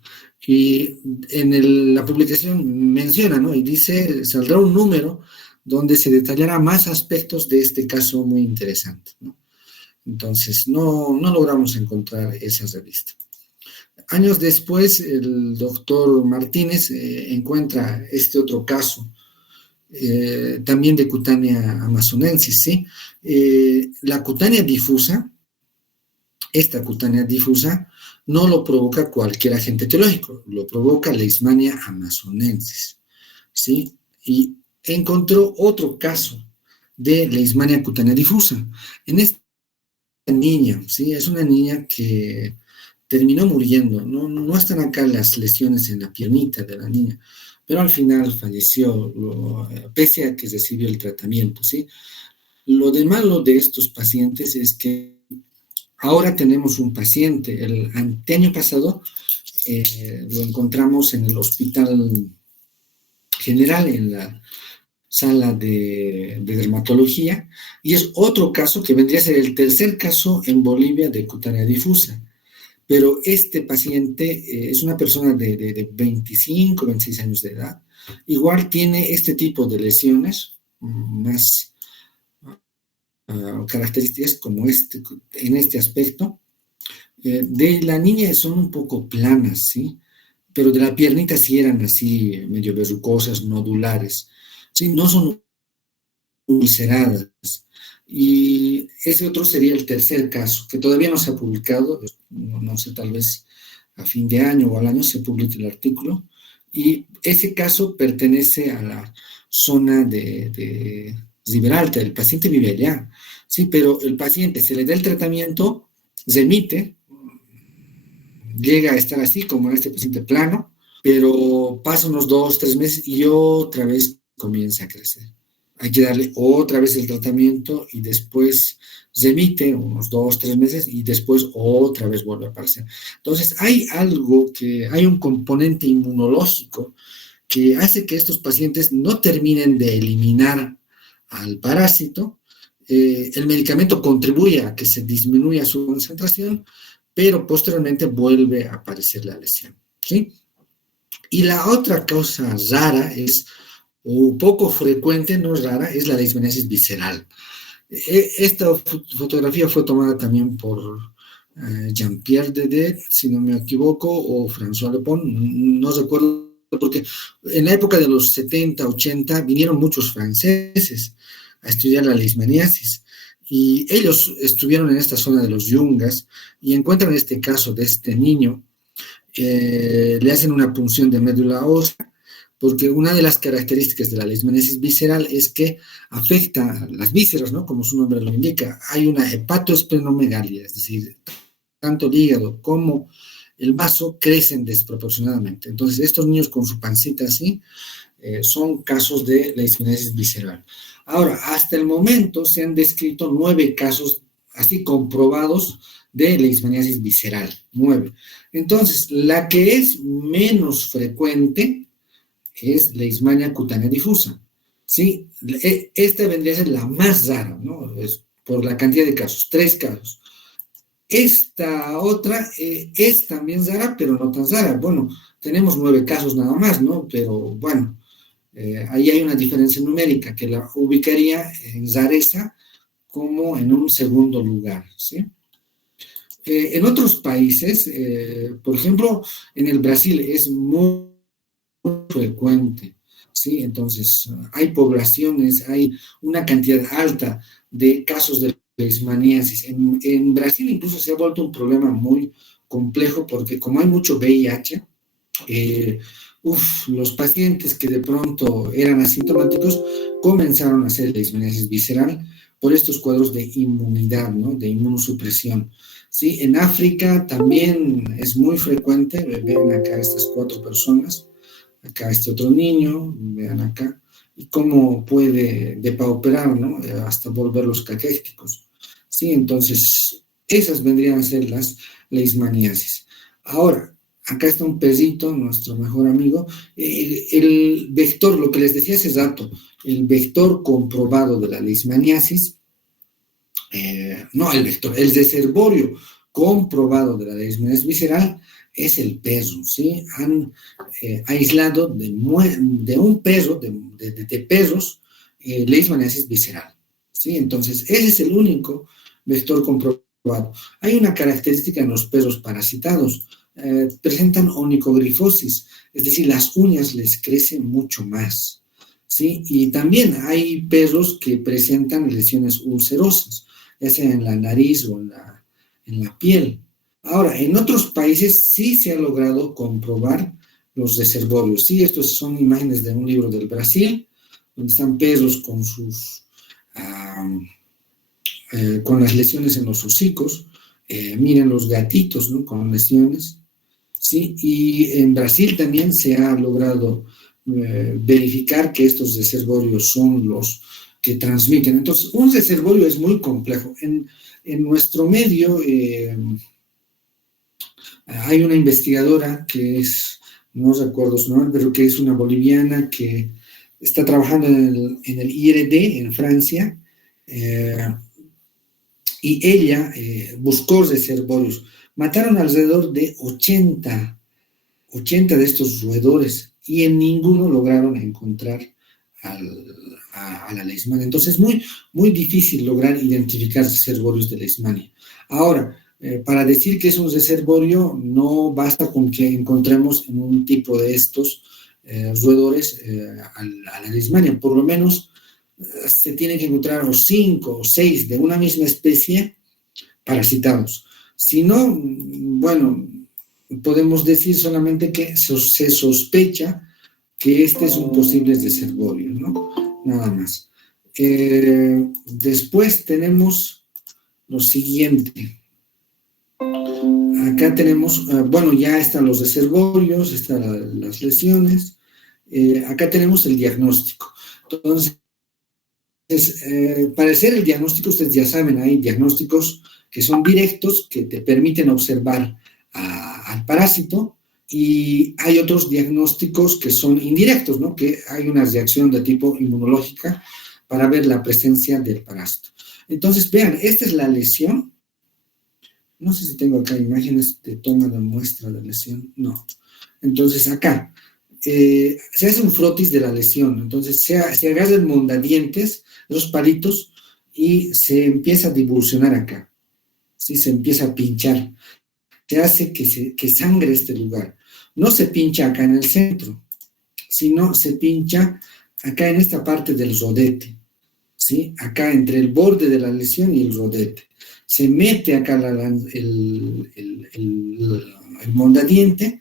Y en la publicación menciona, ¿no? Y dice, saldrá un número donde se detallará más aspectos de este caso muy interesante, ¿no? Entonces, no logramos encontrar esa revista. Años después, el doctor Martínez encuentra este otro caso, también de cutánea amazonensis, ¿sí? La cutánea difusa, esta cutánea difusa, no lo provoca cualquier agente etiológico, lo provoca Leishmania amazonensis, ¿sí? Y encontró otro caso de Leishmania cutánea difusa. En esta niña, ¿sí? Es una niña que terminó muriendo. No están acá las lesiones en la piernita de la niña, pero al final falleció, pese a que recibió el tratamiento, ¿sí? Lo de malo de estos pacientes es que ahora tenemos un paciente, el año pasado lo encontramos en el Hospital General, en la sala de dermatología, y es otro caso que vendría a ser el tercer caso en Bolivia de cutánea difusa. Pero este paciente es una persona de 25, 26 años de edad, igual tiene este tipo de lesiones, más características como en este aspecto. De la niña son un poco planas, ¿sí? Pero de la piernita sí eran así, medio verrucosas, nodulares, ¿sí? No son ulceradas. Y ese otro sería el tercer caso, que todavía no se ha publicado, no sé, tal vez a fin de año o al año se publique el artículo, y ese caso pertenece a la zona de Riberalta, el paciente vive allá, sí, pero el paciente se le da el tratamiento, remite, llega a estar así como este paciente plano, pero pasa unos 2, 3 meses y otra vez comienza a crecer. Hay que darle otra vez el tratamiento y después remite unos 2, 3 meses y después otra vez vuelve a aparecer. Entonces hay un componente inmunológico que hace que estos pacientes no terminen de eliminar al parásito. El medicamento contribuye a que se disminuya su concentración, pero posteriormente vuelve a aparecer la lesión, ¿sí? Y la otra causa rara es, o poco frecuente, no rara, es la leishmaniasis visceral. Esta fotografía fue tomada también por Jean-Pierre Dedet, si no me equivoco, o François Lepon, no recuerdo, porque en la época de los 70, 80 vinieron muchos franceses a estudiar la leishmaniasis y ellos estuvieron en esta zona de los Yungas y encuentran este caso de este niño, le hacen una punción de médula ósea, porque una de las características de la leishmaniasis visceral es que afecta a las vísceras, ¿no? Como su nombre lo indica. Hay una hepatoesplenomegalia, es decir, tanto el hígado como el vaso crecen desproporcionadamente. Entonces, estos niños con su pancita así son casos de leishmaniasis visceral. Ahora, hasta el momento se han descrito 9 casos así comprobados de leishmaniasis visceral, 9. Entonces, la que es menos frecuente es leishmania cutánea difusa, ¿sí? Esta vendría a ser la más rara, ¿no? Es por la cantidad de casos, 3 casos. Esta otra es también rara, pero no tan rara. Bueno, tenemos 9 casos nada más, ¿no? Pero bueno, ahí hay una diferencia numérica que la ubicaría en rareza como en un segundo lugar, ¿sí? En otros países, por ejemplo, en el Brasil es muy frecuente, ¿sí? Entonces, hay poblaciones, hay una cantidad alta de casos de leishmaniasis. En Brasil incluso se ha vuelto un problema muy complejo porque como hay mucho VIH, los pacientes que de pronto eran asintomáticos comenzaron a hacer leishmaniasis visceral por estos cuadros de inmunidad, ¿no? De inmunosupresión. Sí, en África también es muy frecuente, vean acá estas 4 personas, acá este otro niño, vean acá, y cómo puede depauperar, ¿no? Hasta volverlos caquéticos. Sí, entonces, esas vendrían a ser las leishmaniasis. Ahora, acá está un perrito, nuestro mejor amigo. El vector, lo que les decía hace rato, el vector comprobado de la leishmaniasis, el reservorio comprobado de la leishmaniasis visceral es el perro, ¿sí? Han aislado de un perro, de perros, leishmaniasis visceral, ¿sí? Entonces, ese es el único vector comprobado. Hay una característica en los perros parasitados, presentan onicogrifosis, es decir, las uñas les crecen mucho más, ¿sí? Y también hay perros que presentan lesiones ulcerosas, ya sea en la nariz o en la piel. Ahora, en otros países sí se ha logrado comprobar los reservorios. Sí, estos son imágenes de un libro del Brasil, donde están perros con con las lesiones en los hocicos. Miren los gatitos, ¿no? Con lesiones, ¿sí? Y en Brasil también se ha logrado verificar que estos reservorios son los que transmiten. Entonces, un reservorio es muy complejo. En nuestro medio hay una investigadora que es, no recuerdo su nombre, pero que es una boliviana que está trabajando en el IRD en Francia, y ella buscó reservorios. Mataron alrededor de 80 de estos roedores y en ninguno lograron encontrar a la leishmania. Entonces es muy, muy difícil lograr identificar reservorios de leishmania. Ahora, para decir que es un reservorio, no basta con que encontremos en un tipo de estos roedores a la leishmania. Por lo menos se tienen que encontrar 5 o 6 de una misma especie parasitados. Si no, bueno, podemos decir solamente que se sospecha que este es un posible reservorio, ¿no? Nada más. Después tenemos lo siguiente. Acá tenemos, bueno, ya están los reservorios, están las lesiones. Acá tenemos el diagnóstico. Entonces, para hacer el diagnóstico, ustedes ya saben, hay diagnósticos que son directos, que te permiten observar al parásito, y hay otros diagnósticos que son indirectos, ¿no? Que hay una reacción de tipo inmunológica para ver la presencia del parásito. Entonces, vean, esta es la lesión. No sé si tengo acá imágenes de toma de muestra de lesión. No. Entonces, acá se hace un frotis de la lesión. Entonces, se agarra el mondadientes, los palitos, y se empieza a divulsionar acá. ¿Sí? Se empieza a pinchar. Se hace que sangre este lugar. No se pincha acá en el centro, sino se pincha acá en esta parte del rodete, ¿sí? Acá entre el borde de la lesión y el rodete. Se mete acá el mondadiente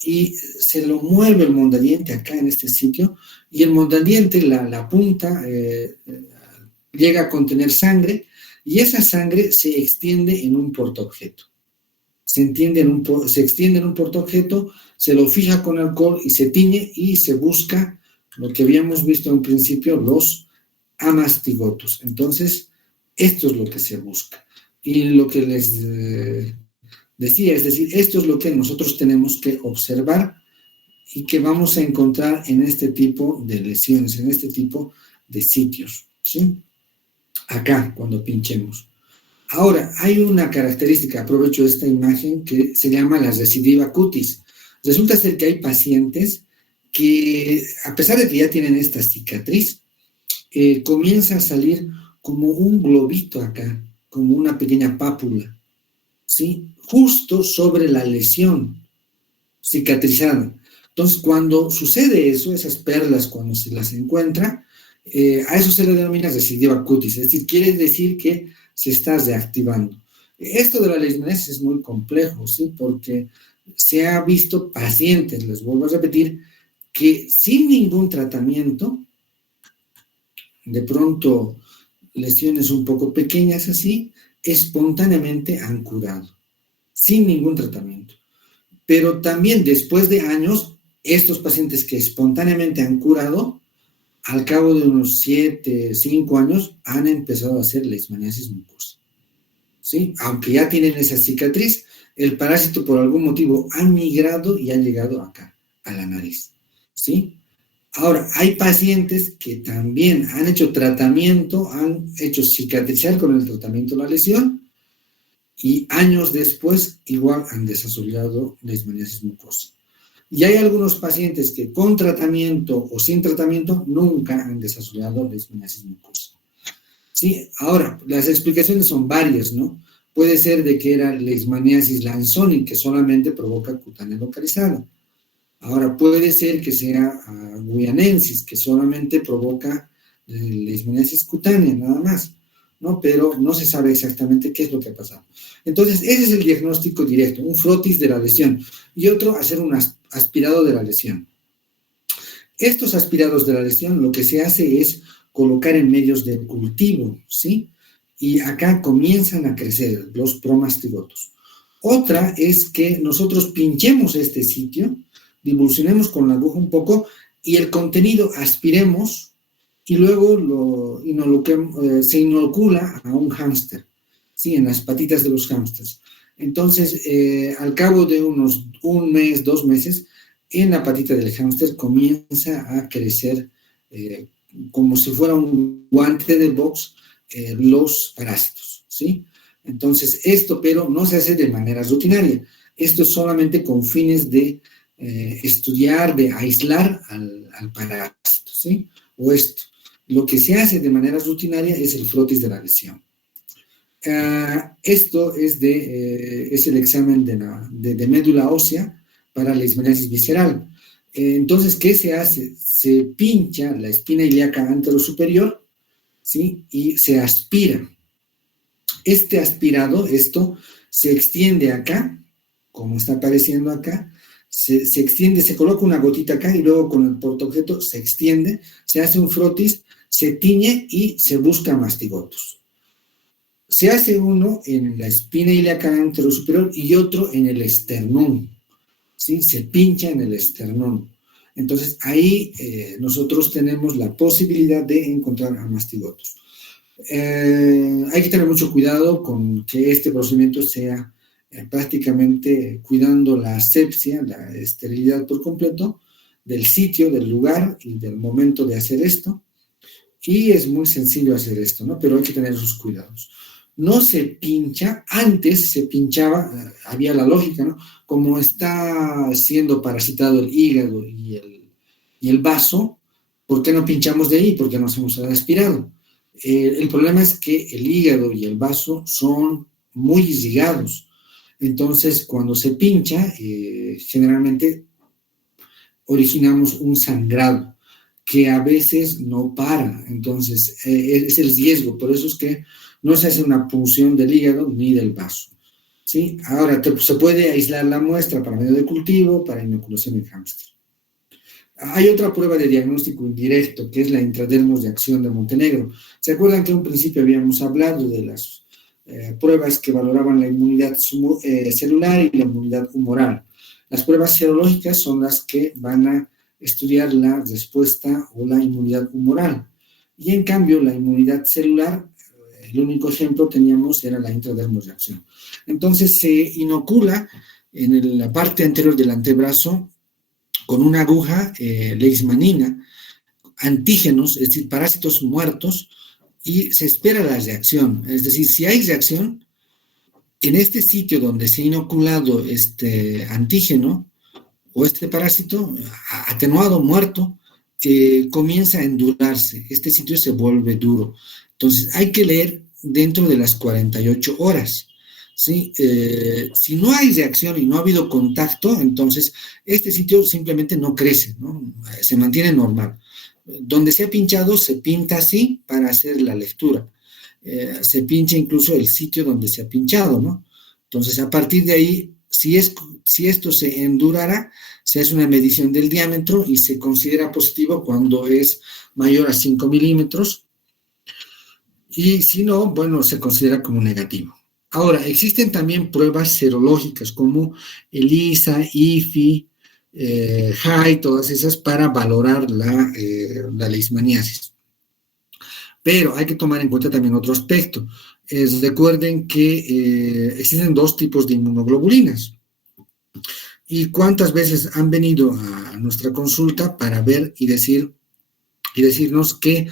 y se lo mueve el mondadiente acá en este sitio, y el mondadiente, la punta, llega a contener sangre, y esa sangre se extiende en un portaobjeto. Se extiende en un portaobjeto, se lo fija con alcohol y se tiñe, y se busca lo que habíamos visto en un principio, los amastigotos. Entonces, esto es lo que se busca. Y lo que les decía, es decir, esto es lo que nosotros tenemos que observar y que vamos a encontrar en este tipo de lesiones, en este tipo de sitios, ¿sí? Acá, cuando pinchemos. Ahora, hay una característica, aprovecho esta imagen, que se llama la recidiva cutis. Resulta ser que hay pacientes que, a pesar de que ya tienen esta cicatriz, comienza a salir como un globito acá, como una pequeña pápula, ¿sí? Justo sobre la lesión cicatrizada. Entonces, cuando sucede eso, esas perlas, cuando se las encuentra, a eso se le denomina recidiva cutis, es decir, quiere decir que se está reactivando. Esto de la leishmaniasis es muy complejo, ¿sí? Porque se ha visto pacientes, les vuelvo a repetir, que sin ningún tratamiento, de pronto lesiones un poco pequeñas así, espontáneamente han curado, sin ningún tratamiento. Pero también después de años, estos pacientes que espontáneamente han curado, al cabo de unos 7, 5 años, han empezado a hacer leishmaniasis mucosa, ¿sí? Aunque ya tienen esa cicatriz, el parásito por algún motivo ha migrado y ha llegado acá, a la nariz, ¿sí? Ahora, hay pacientes que también han hecho tratamiento, han hecho cicatrizar con el tratamiento la lesión, y años después igual han desarrollado leishmaniasis mucosa. Y hay algunos pacientes que con tratamiento o sin tratamiento nunca han desarrollado leishmaniasis mucosa. ¿Sí? Ahora, las explicaciones son varias, ¿no? Puede ser de que era leishmaniasis lanzoni, que solamente provoca cutánea localizada. Ahora, puede ser que sea guyanensis, que solamente provoca leishmaniasis cutánea, nada más, ¿no? Pero no se sabe exactamente qué es lo que ha pasado. Entonces, ese es el diagnóstico directo, un frotis de la lesión, y otro, hacer un aspirado de la lesión. Estos aspirados de la lesión, lo que se hace es colocar en medios de cultivo, ¿sí? y acá comienzan a crecer los promastigotos. Otra es que nosotros pinchemos este sitio, divulsionemos con la aguja un poco y el contenido aspiremos y luego se inocula a un hámster, ¿sí? En las patitas de los hámsters. Entonces, al cabo de unos 1 mes, 2 meses, en la patita del hámster comienza a crecer como si fuera un guante de box los parásitos, ¿sí? Entonces, esto, pero no se hace de manera rutinaria. Esto es solamente con fines de estudiar, de aislar al parásito, ¿sí? O esto. Lo que se hace de manera rutinaria es el frotis de la lesión. Esto es el examen de médula ósea para la leishmaniasis visceral. Entonces, ¿qué se hace? Se pincha la espina ilíaca anterosuperior, ¿sí? Y se aspira. Este aspirado, esto se extiende acá, como está apareciendo acá, se extiende, se coloca una gotita acá y luego con el portaobjeto se extiende, se hace un frotis, se tiñe y se busca mastigotos. Se hace uno en la espina ilíaca anterosuperior y otro en el esternón, ¿sí? Se pincha en el esternón. Entonces, ahí nosotros tenemos la posibilidad de encontrar a mastigotos. Hay que tener mucho cuidado con que este procedimiento sea prácticamente cuidando la asepsia, la esterilidad por completo del sitio, del lugar y del momento de hacer esto. Y es muy sencillo hacer esto, ¿no? Pero hay que tener sus cuidados. No se pincha, antes se pinchaba, había la lógica, ¿no? Como está siendo parasitado el hígado y el vaso, ¿por qué no pinchamos de ahí? ¿Por qué no hacemos el aspirado? El problema es que el hígado y el vaso son muy irrigados. Entonces, cuando se pincha, generalmente originamos un sangrado que a veces no para. Entonces, es el riesgo. Por eso es que no se hace una punción del hígado ni del vaso, ¿sí? Ahora, se puede aislar la muestra para medio de cultivo, para inoculación en hámster. Hay otra prueba de diagnóstico indirecto, que es la intradermos de acción de Montenegro. ¿Se acuerdan que en un principio habíamos hablado de las pruebas que valoraban la inmunidad celular y la inmunidad humoral? Las pruebas serológicas son las que van a estudiar la respuesta o la inmunidad humoral. Y en cambio, la inmunidad celular, el único ejemplo teníamos era la intradermos de acción. Entonces, se inocula en la parte anterior del antebrazo con una aguja leishmanina, antígenos, es decir, parásitos muertos, y se espera la reacción. Es decir, si hay reacción, en este sitio donde se ha inoculado este antígeno o este parásito, atenuado, muerto, comienza a endurarse. Este sitio se vuelve duro. Entonces, hay que leer dentro de las 48 horas. ¿Sí? Si no hay reacción y no ha habido contacto, entonces este sitio simplemente no crece, ¿no? Se mantiene normal. Donde se ha pinchado, se pinta así para hacer la lectura. Se pincha incluso el sitio donde se ha pinchado, ¿no? Entonces, a partir de ahí, si esto se endurara, se hace una medición del diámetro y se considera positivo cuando es mayor a 5 milímetros. Y si no, bueno, se considera como negativo. Ahora, existen también pruebas serológicas como ELISA, IFI, HAI, todas esas para valorar la leishmaniasis. Pero hay que tomar en cuenta también otro aspecto. Recuerden que existen 2 tipos de inmunoglobulinas. ¿Y cuántas veces han venido a nuestra consulta para ver y decirnos que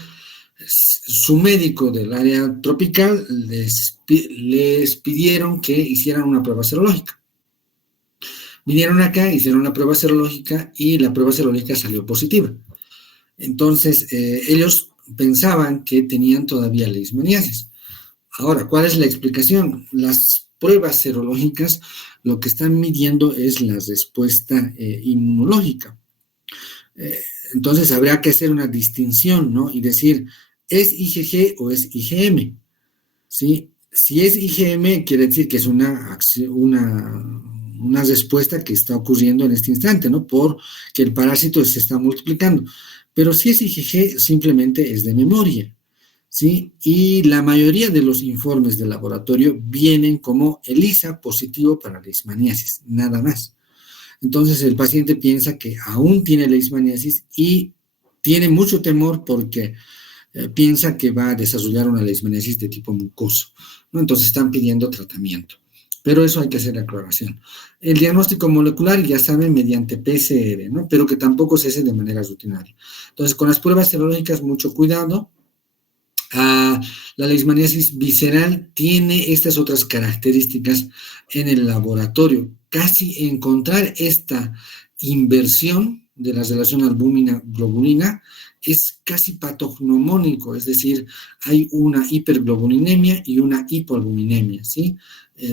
su médico del área tropical les pidieron que hicieran una prueba serológica? Vinieron acá, hicieron la prueba serológica y la prueba serológica salió positiva. Entonces, ellos pensaban que tenían todavía leishmaniasis. Ahora, ¿cuál es la explicación? Las pruebas serológicas lo que están midiendo es la respuesta inmunológica. Entonces, habría que hacer una distinción, ¿no? Y decir, ¿es IgG o es IgM? ¿Sí? Si es IgM, quiere decir que es una respuesta que está ocurriendo en este instante, ¿no? Porque el parásito se está multiplicando. Pero si es IgG, simplemente es de memoria, ¿sí? Y la mayoría de los informes del laboratorio vienen como ELISA positivo para leishmaniasis, nada más. Entonces el paciente piensa que aún tiene leishmaniasis y tiene mucho temor porque piensa que va a desarrollar una leishmaniasis de tipo mucoso, ¿no? Entonces están pidiendo tratamiento. Pero eso hay que hacer la aclaración. El diagnóstico molecular, ya saben, mediante PCR, ¿no? Pero que tampoco se hace de manera rutinaria. Entonces, con las pruebas serológicas, mucho cuidado. La leishmaniasis visceral tiene estas otras características en el laboratorio. Casi encontrar esta inversión de la relación albúmina-globulina es casi patognomónico, es decir, hay una hiperglobulinemia y una hipoalbuminemia, ¿sí?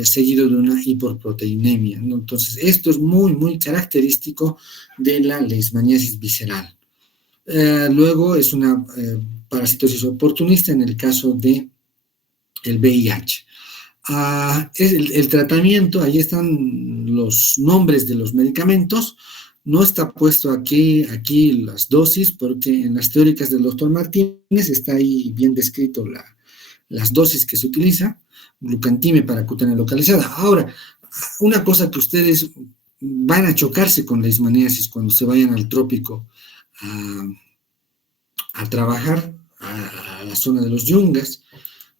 Seguido de una hiperproteinemia, ¿no? Entonces, esto es muy, muy característico de la leishmaniasis visceral. Luego es una parasitosis oportunista en el caso de el VIH. Es el tratamiento, ahí están los nombres de los medicamentos. No está puesto aquí las dosis, porque en las teóricas del doctor Martínez está ahí bien descrito las dosis que se utiliza, glucantime para cutánea localizada. Ahora, una cosa que ustedes van a chocarse con leishmaniasis cuando se vayan al trópico a trabajar a la zona de los yungas,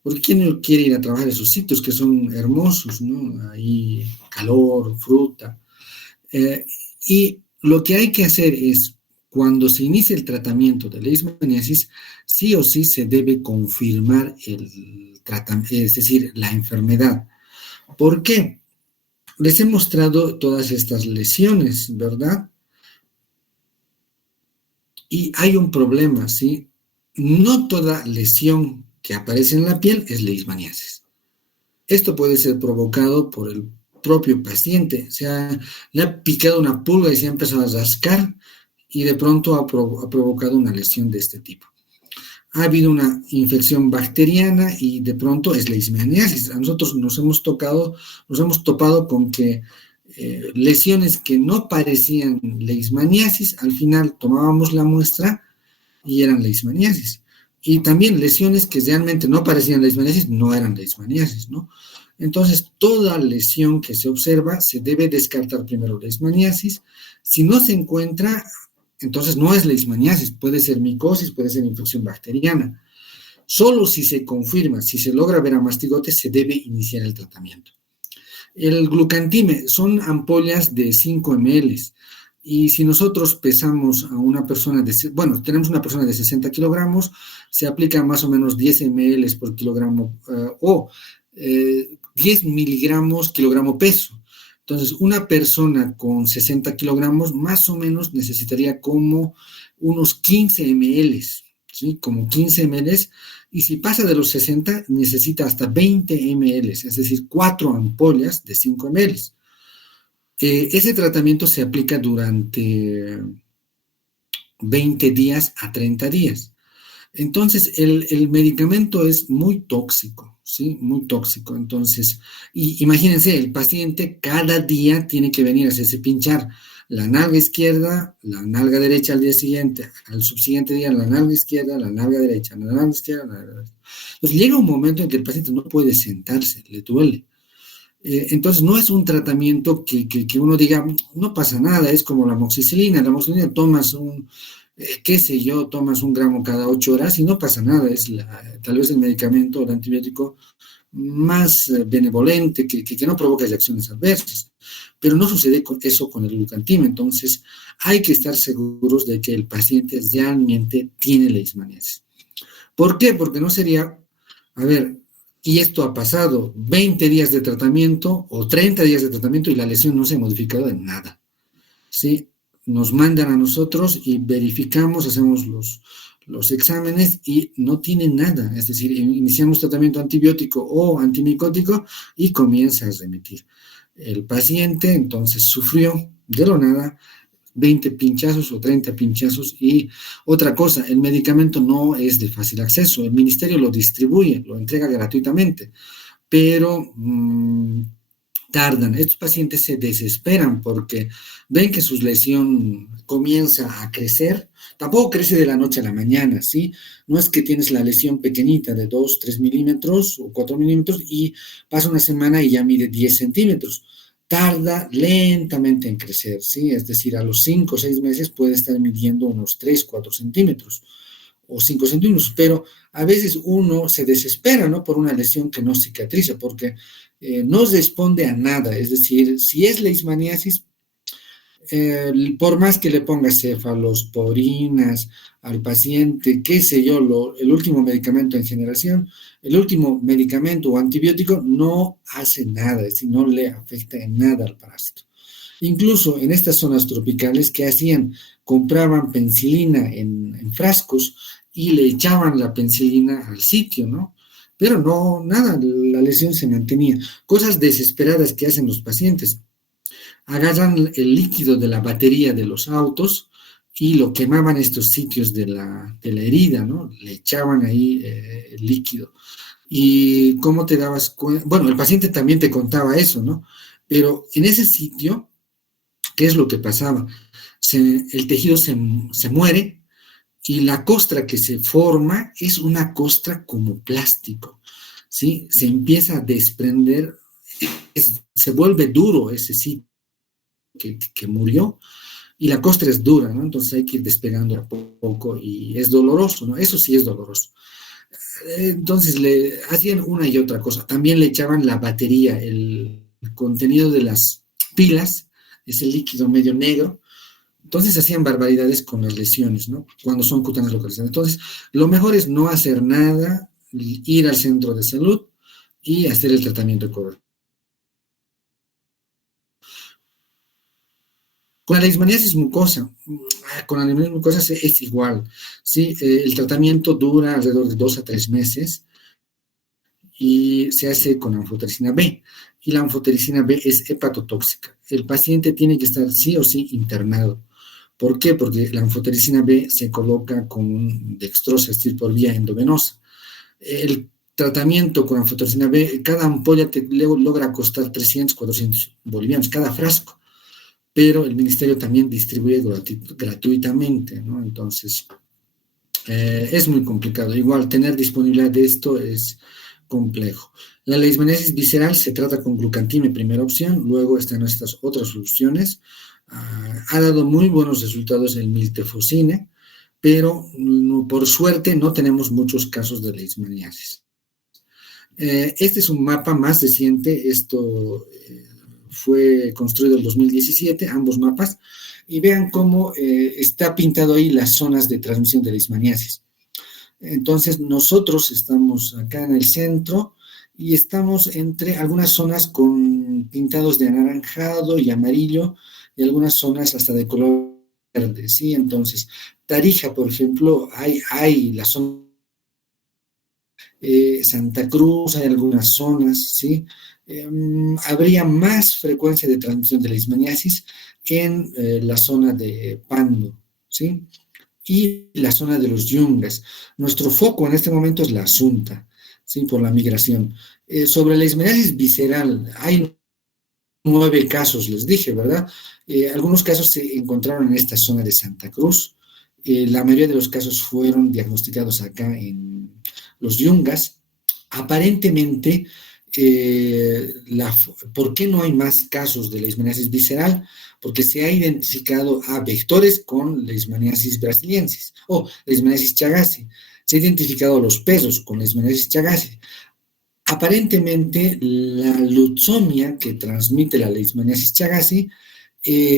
porque ¿quién no quiere ir a trabajar a esos sitios que son hermosos, ¿no? Ahí calor, fruta. Y lo que hay que hacer es, cuando se inicia el tratamiento de leishmaniasis, sí o sí se debe confirmar el tratamiento, es decir, la enfermedad. ¿Por qué? Les he mostrado todas estas lesiones, ¿verdad? Y hay un problema, ¿sí? No toda lesión que aparece en la piel es leishmaniasis. Esto puede ser provocado por el propio paciente, o sea, le ha picado una pulga y se ha empezado a rascar y de pronto ha provocado una lesión de este tipo. Ha habido una infección bacteriana y de pronto es leishmaniasis. A nosotros nos hemos topado con que lesiones que no parecían leishmaniasis, al final tomábamos la muestra y eran leishmaniasis. Y también lesiones que realmente no parecían leishmaniasis, no eran leishmaniasis, ¿no? Entonces, toda lesión que se observa se debe descartar primero leishmaniasis. Si no se encuentra, entonces no es leishmaniasis, puede ser micosis, puede ser infección bacteriana. Solo si se confirma, si se logra ver a mastigote, se debe iniciar el tratamiento. El glucantime son ampollas de 5 ml. Y si nosotros pesamos a una persona tenemos una persona de 60 kilogramos, se aplica más o menos 10 ml por kilogramo o 10 miligramos kilogramo peso. Entonces, una persona con 60 kilogramos más o menos necesitaría como unos 15 ml, ¿sí? Como 15 ml. Y si pasa de los 60, necesita hasta 20 ml, es decir, 4 ampollas de 5 ml. Ese tratamiento se aplica durante 20 días a 30 días. Entonces, el medicamento es muy tóxico, ¿sí? Muy tóxico. Entonces, imagínense, el paciente cada día tiene que venir a hacerse pinchar la nalga izquierda, la nalga derecha al día siguiente, al subsiguiente día la nalga izquierda, la nalga derecha, la nalga izquierda, la nalga derecha. Entonces, llega un momento en que el paciente no puede sentarse, le duele. Entonces, no es un tratamiento que uno diga, no pasa nada, es como la amoxicilina tomas qué sé yo, tomas 1 gramo cada 8 horas y no pasa nada, es tal vez el medicamento o el antibiótico más benevolente, que no provoca reacciones adversas, pero no sucede eso con el glucantime. Entonces hay que estar seguros de que el paciente realmente tiene leishmaniasis. ¿Por qué? Porque no sería, y esto ha pasado, 20 días de tratamiento o 30 días de tratamiento y la lesión no se ha modificado en nada, ¿sí? Nos mandan a nosotros y verificamos, hacemos los exámenes y no tiene nada, es decir, iniciamos tratamiento antibiótico o antimicótico y comienza a remitir. El paciente entonces sufrió de lo nada 20 pinchazos o 30 pinchazos. Y otra cosa, el medicamento no es de fácil acceso, el ministerio lo distribuye, lo entrega gratuitamente, pero tardan. Estos pacientes se desesperan porque ven que su lesión comienza a crecer. Tampoco crece de la noche a la mañana, ¿sí? No es que tienes la lesión pequeñita de 2, 3 milímetros o 4 milímetros y pasa una semana y ya mide 10 centímetros. Tarda lentamente en crecer, ¿sí? Es decir, a los 5 o 6 meses puede estar midiendo unos 3, 4 centímetros o 5 centímetros, pero a veces uno se desespera, ¿no? Por una lesión que no cicatriza, porque no responde a nada. Es decir, si es leishmaniasis, por más que le pongas cefalosporinas al paciente, qué sé yo, el último medicamento en generación, el último medicamento o antibiótico no hace nada, es decir, no le afecta en nada al parásito. Incluso en estas zonas tropicales, ¿qué hacían? Compraban penicilina en frascos y le echaban la penicilina al sitio, ¿no? Pero no, nada, la lesión se mantenía. Cosas desesperadas que hacen los pacientes. Agarran el líquido de la batería de los autos y lo quemaban en estos sitios de la herida, ¿no? Le echaban ahí el líquido. ¿Y cómo te dabas cuenta? Bueno, el paciente también te contaba eso, ¿no? Pero en ese sitio, ¿qué es lo que pasaba? El tejido se muere y la costra que se forma es una costra como plástico, ¿sí? Se empieza a desprender, se vuelve duro ese sitio que murió y la costra es dura, ¿no? Entonces hay que ir despegando a poco y es doloroso, ¿no? Eso sí es doloroso. Entonces le hacían una y otra cosa. También le echaban la batería, el contenido de las pilas, ese líquido medio negro. Entonces hacían barbaridades con las lesiones, ¿no? Cuando son cutáneas localizadas. Entonces, lo mejor es no hacer nada, ir al centro de salud y hacer el tratamiento correcto. Con la leishmaniasis mucosa, con la leishmaniasis mucosa es igual, ¿sí? El tratamiento dura alrededor de 2 a 3 meses y se hace con anfotericina B. Y la anfotericina B es hepatotóxica. El paciente tiene que estar sí o sí internado. ¿Por qué? Porque la anfotericina B se coloca con dextrosa, es decir, por vía endovenosa. El tratamiento con anfotericina B, cada ampolla te logra costar 300, 400 bolivianos, cada frasco, pero el ministerio también distribuye gratuitamente, ¿no? Entonces, es muy complicado. Igual, tener disponibilidad de esto es complejo. La leishmaniasis visceral se trata con glucantime, primera opción, luego están estas otras soluciones. Ha dado muy buenos resultados el miltefosine, pero por suerte no tenemos muchos casos de leishmaniasis. Este es un mapa más reciente, esto fue construido en 2017, ambos mapas, y vean cómo está pintado ahí las zonas de transmisión de leishmaniasis. Entonces, nosotros estamos acá en el centro y estamos entre algunas zonas con pintados de anaranjado y amarillo y algunas zonas hasta de color verde, ¿sí? Entonces, Tarija, por ejemplo, hay la zona Santa Cruz, hay algunas zonas, ¿sí? Habría más frecuencia de transmisión de leishmaniasis en la zona de Pando, ¿sí? Y la zona de los Yungas. Nuestro foco en este momento es la Asunta, ¿sí? Por la migración. Sobre la leishmaniasis visceral, hay 9 casos, les dije, ¿verdad? Algunos casos se encontraron en esta zona de Santa Cruz. La mayoría de los casos fueron diagnosticados acá en los Yungas. Aparentemente, ¿por qué no hay más casos de leishmaniasis visceral? Porque se ha identificado a vectores con leishmaniasis brasiliensis o leishmaniasis chagassi. Se ha identificado a los perros con leishmaniasis chagassi. Aparentemente, la lutzomia que transmite la leishmaniasis chagassi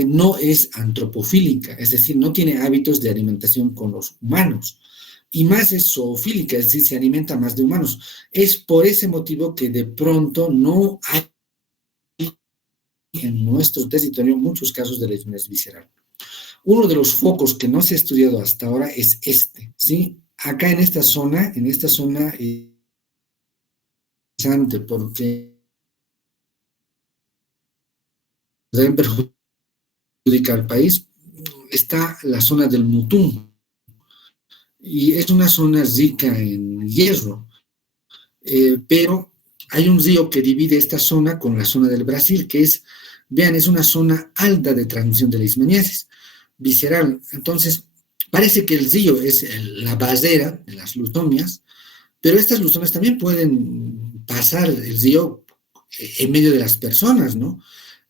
no es antropofílica, es decir, no tiene hábitos de alimentación con los humanos, y más es zoofílica, es decir, se alimenta más de humanos. Es por ese motivo que de pronto no hay en nuestro territorio muchos casos de leishmaniasis visceral. Uno de los focos que no se ha estudiado hasta ahora es este, ¿sí? Acá en esta zona, interesante porque deben perjudicar al país, está la zona del Mutún, y es una zona rica en hierro, pero Hay un río que divide esta zona con la zona del Brasil, que es, vean, es una zona alta de transmisión de leishmaniasis visceral. Entonces, parece que el río es la barrera de las leucomias, pero estas leucomias también pueden pasar el río en medio de las personas, ¿no?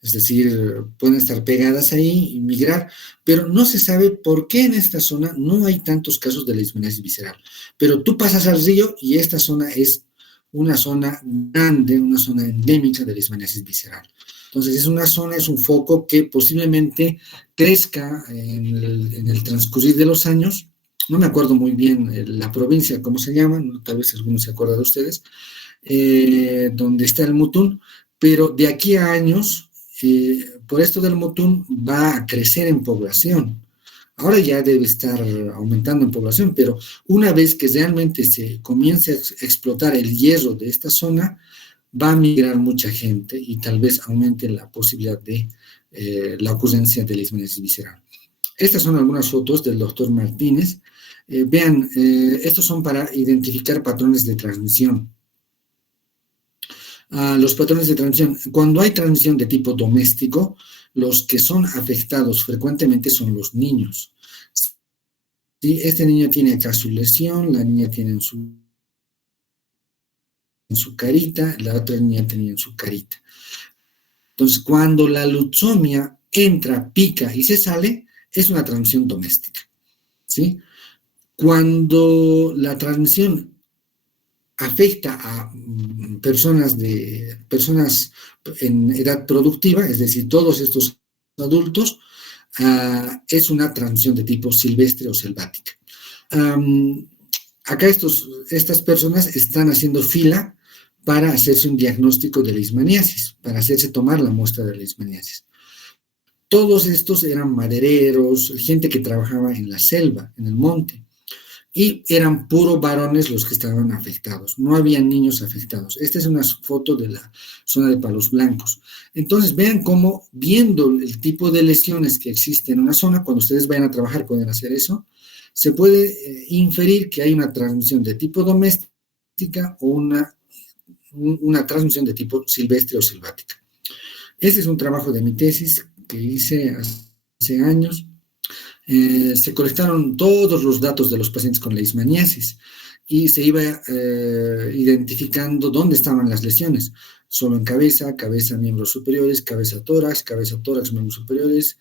Es decir, pueden estar pegadas ahí y migrar, pero no se sabe por qué en esta zona no hay tantos casos de leishmaniasis visceral. Pero tú pasas al río y esta zona es una zona grande, una zona endémica de leishmaniasis visceral. Entonces, es una zona, es un foco que posiblemente crezca en el transcurrir de los años. No me acuerdo muy bien la provincia, cómo se llama, tal vez alguno se acuerda de ustedes, donde está el Mutún, pero de aquí a años, por esto del Mutún va a crecer en población. Ahora ya debe estar aumentando en población, pero una vez que realmente se comience a explotar el hierro de esta zona, va a migrar mucha gente y tal vez aumente la posibilidad de la ocurrencia de leishmaniasis visceral. Estas son algunas fotos del doctor Martínez. Vean, estos son para identificar patrones de transmisión. Los patrones de transmisión. Cuando hay transmisión de tipo doméstico, los que son afectados frecuentemente son los niños. ¿Sí? Este niño tiene acá su lesión, la niña tiene en su carita, la otra niña tenía en su carita. Entonces, cuando la leucemia entra, pica y se sale, es una transmisión doméstica, ¿sí? Cuando la transmisión afecta a personas en edad productiva, es decir, todos estos adultos, es una transmisión de tipo silvestre o selvática. Acá estas personas están haciendo fila para hacerse un diagnóstico de leishmaniasis, para hacerse tomar la muestra de leishmaniasis. Todos estos eran madereros, gente que trabajaba en la selva, en el monte, y eran puros varones los que estaban afectados, no había niños afectados. Esta es una foto de la zona de Palos Blancos. Entonces, vean cómo, viendo el tipo de lesiones que existen en una zona, cuando ustedes vayan a trabajar pueden hacer eso, se puede inferir que hay una transmisión de tipo doméstica o una transmisión de tipo silvestre o selvática. Este es un trabajo de mi tesis que hice hace años. Se colectaron todos los datos de los pacientes con leishmaniasis y se iba identificando dónde estaban las lesiones. Solo en cabeza, miembros superiores, cabeza, tórax, miembros superiores.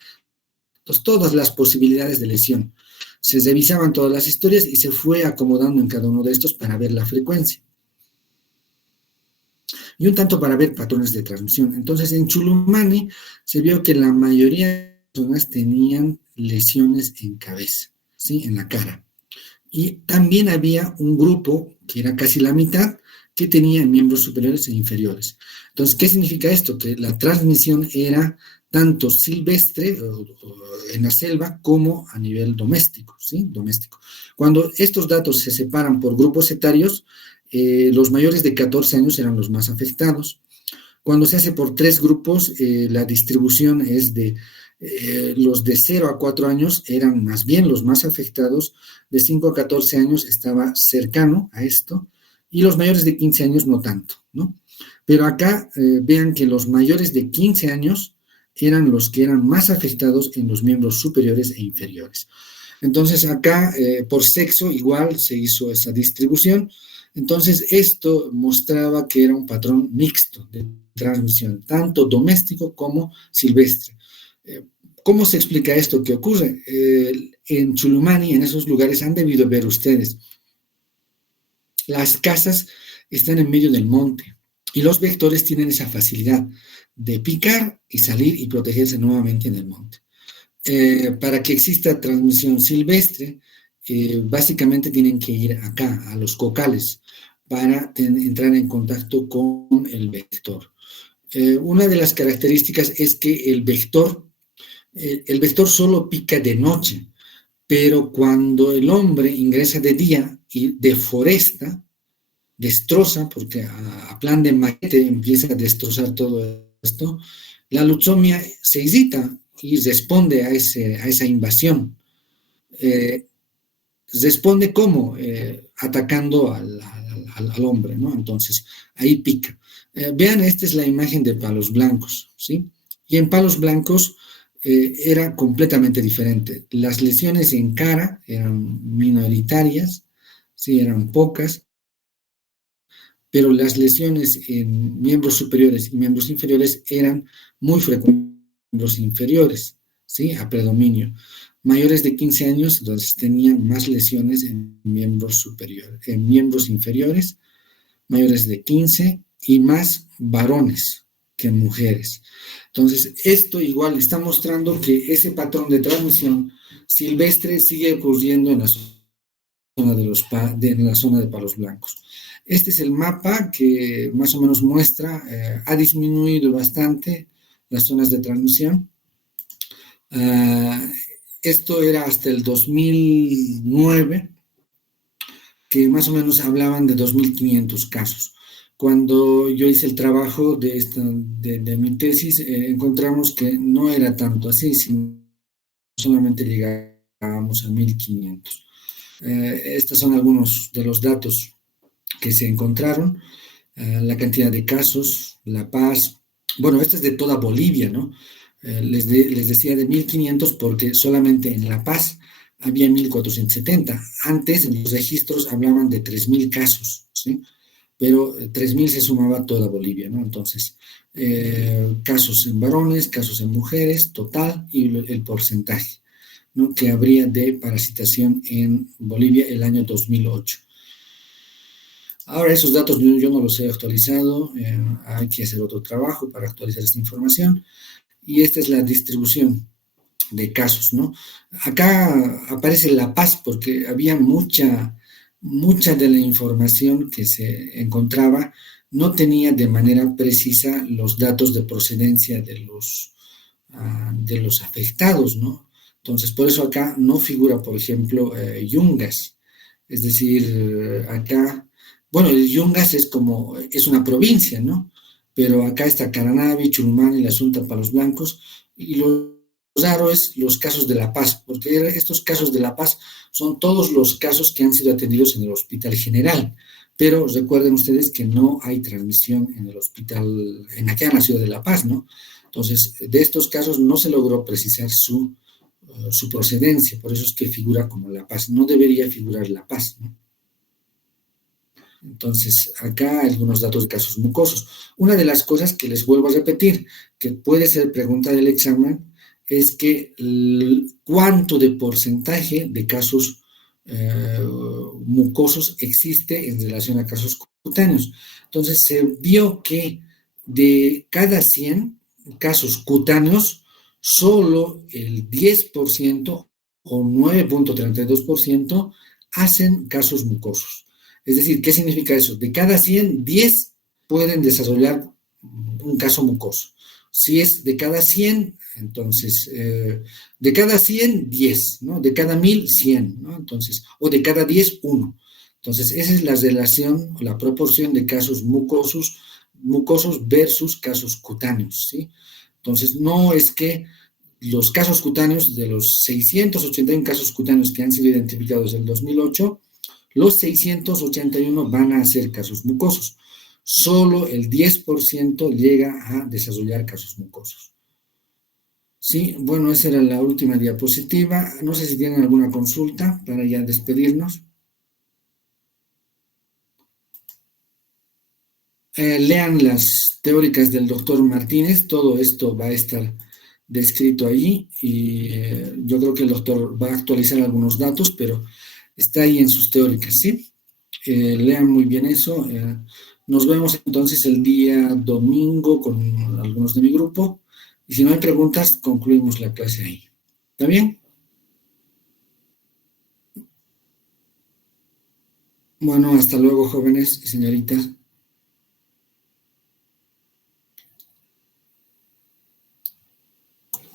Entonces, todas las posibilidades de lesión. Se revisaban todas las historias y se fue acomodando en cada uno de estos para ver la frecuencia. Y un tanto para ver patrones de transmisión. Entonces, en Chulumani se vio que la mayoría de personas tenían lesiones en cabeza, ¿sí? En la cara. Y también había un grupo, que era casi la mitad, que tenía miembros superiores e inferiores. Entonces, ¿qué significa esto? Que la transmisión era tanto silvestre en la selva como a nivel doméstico, ¿sí? Doméstico. Cuando estos datos se separan por grupos etarios, los mayores de 14 años eran los más afectados. Cuando se hace por 3 grupos, la distribución es de los de 0 a 4 años eran más bien los más afectados, de 5 a 14 años estaba cercano a esto, y los mayores de 15 años no tanto, ¿no? Pero acá vean que los mayores de 15 años eran los que eran más afectados en los miembros superiores e inferiores. Entonces acá, por sexo, igual se hizo esa distribución. Entonces esto mostraba que era un patrón mixto de transmisión, tanto doméstico como silvestre. ¿Cómo se explica esto que ocurre? En Chulumani, en esos lugares, han debido ver ustedes, las casas están en medio del monte y los vectores tienen esa facilidad de picar y salir y protegerse nuevamente en el monte. Para que exista transmisión silvestre, básicamente tienen que ir acá, a los cocales, para entrar en contacto con el vector. Una de las características es que el vector solo pica de noche, pero cuando el hombre ingresa de día y deforesta, destroza, porque a plan de maquete empieza a destrozar todo esto, la leucemia se irrita y responde a esa invasión. Responde ¿cómo? Atacando a al hombre, ¿no? Entonces, ahí pica. Vean, esta es la imagen de palos blancos, ¿sí? Y en palos blancos era completamente diferente. Las lesiones en cara eran minoritarias, sí, eran pocas, pero las lesiones en miembros superiores y miembros inferiores eran muy frecuentes en miembros inferiores, ¿sí? A predominio. Mayores de 15 años, entonces tenían más lesiones en miembros superiores, en miembros inferiores, mayores de 15 y más varones que mujeres. Entonces, esto igual está mostrando que ese patrón de transmisión silvestre sigue ocurriendo en la zona en la zona de palos blancos. Este es el mapa que más o menos muestra, ha disminuido bastante las zonas de transmisión. Esto era hasta el 2009, que más o menos hablaban de 2.500 casos. Cuando yo hice el trabajo de mi tesis, encontramos que no era tanto así, sino solamente llegábamos a 1.500. Estos son algunos de los datos que se encontraron, la cantidad de casos, La Paz. Bueno, esto es de toda Bolivia, ¿no? Les decía de 1.500 porque solamente en La Paz había 1.470. Antes en los registros hablaban de 3.000 casos, ¿sí? Pero 3.000 se sumaba toda Bolivia, ¿no? Entonces, casos en varones, casos en mujeres, total y el porcentaje, ¿no?, que habría de parasitación en Bolivia el año 2008. Ahora, esos datos yo no los he actualizado, hay que hacer otro trabajo para actualizar esta información, y esta es la distribución de casos, ¿no? Acá aparece La Paz porque había mucha de la información que se encontraba no tenía de manera precisa los datos de procedencia de los afectados, ¿no? Entonces, por eso acá no figura, por ejemplo, Yungas. Es decir, acá, bueno, el Yungas es una provincia, ¿no? Pero acá está Caranavi, Churumán y la Asunta para los blancos, y lo raro es los casos de La Paz, porque estos casos de La Paz son todos los casos que han sido atendidos en el Hospital General, pero recuerden ustedes que no hay transmisión en el hospital, aquí en la ciudad de La Paz, ¿no? Entonces, de estos casos no se logró precisar su procedencia, por eso es que figura como La Paz, no debería figurar La Paz, ¿no? Entonces, acá algunos datos de casos mucosos. Una de las cosas que les vuelvo a repetir, que puede ser pregunta del examen, es que cuánto de porcentaje de casos mucosos existe en relación a casos cutáneos. Entonces, se vio que de cada 100 casos cutáneos, solo el 10% o 9.32% hacen casos mucosos. Es decir, ¿qué significa eso? De cada 100, 10 pueden desarrollar un caso mucoso. Si es de cada 100, entonces, de cada 100, 10, ¿no? De cada 1.000, 100, ¿no? Entonces, o de cada 10, 1. Entonces, esa es la relación o la proporción de casos mucosos versus casos cutáneos, ¿sí? Entonces, no es que los casos cutáneos, de los 681 casos cutáneos que han sido identificados en el 2008, los 681 van a ser casos mucosos. Solo el 10% llega a desarrollar casos mucosos. Sí, bueno, esa era la última diapositiva. No sé si tienen alguna consulta para ya despedirnos. Lean las teóricas del doctor Martínez, todo esto va a estar descrito ahí y yo creo que el doctor va a actualizar algunos datos, pero está ahí en sus teóricas, ¿sí? Lean muy bien eso. Nos vemos entonces el día domingo con algunos de mi grupo y si no hay preguntas, concluimos la clase ahí. ¿Está bien? Bueno, hasta luego, jóvenes y señoritas.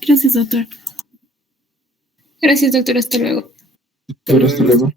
Gracias, doctor. Gracias, doctor. Hasta luego. Hasta luego.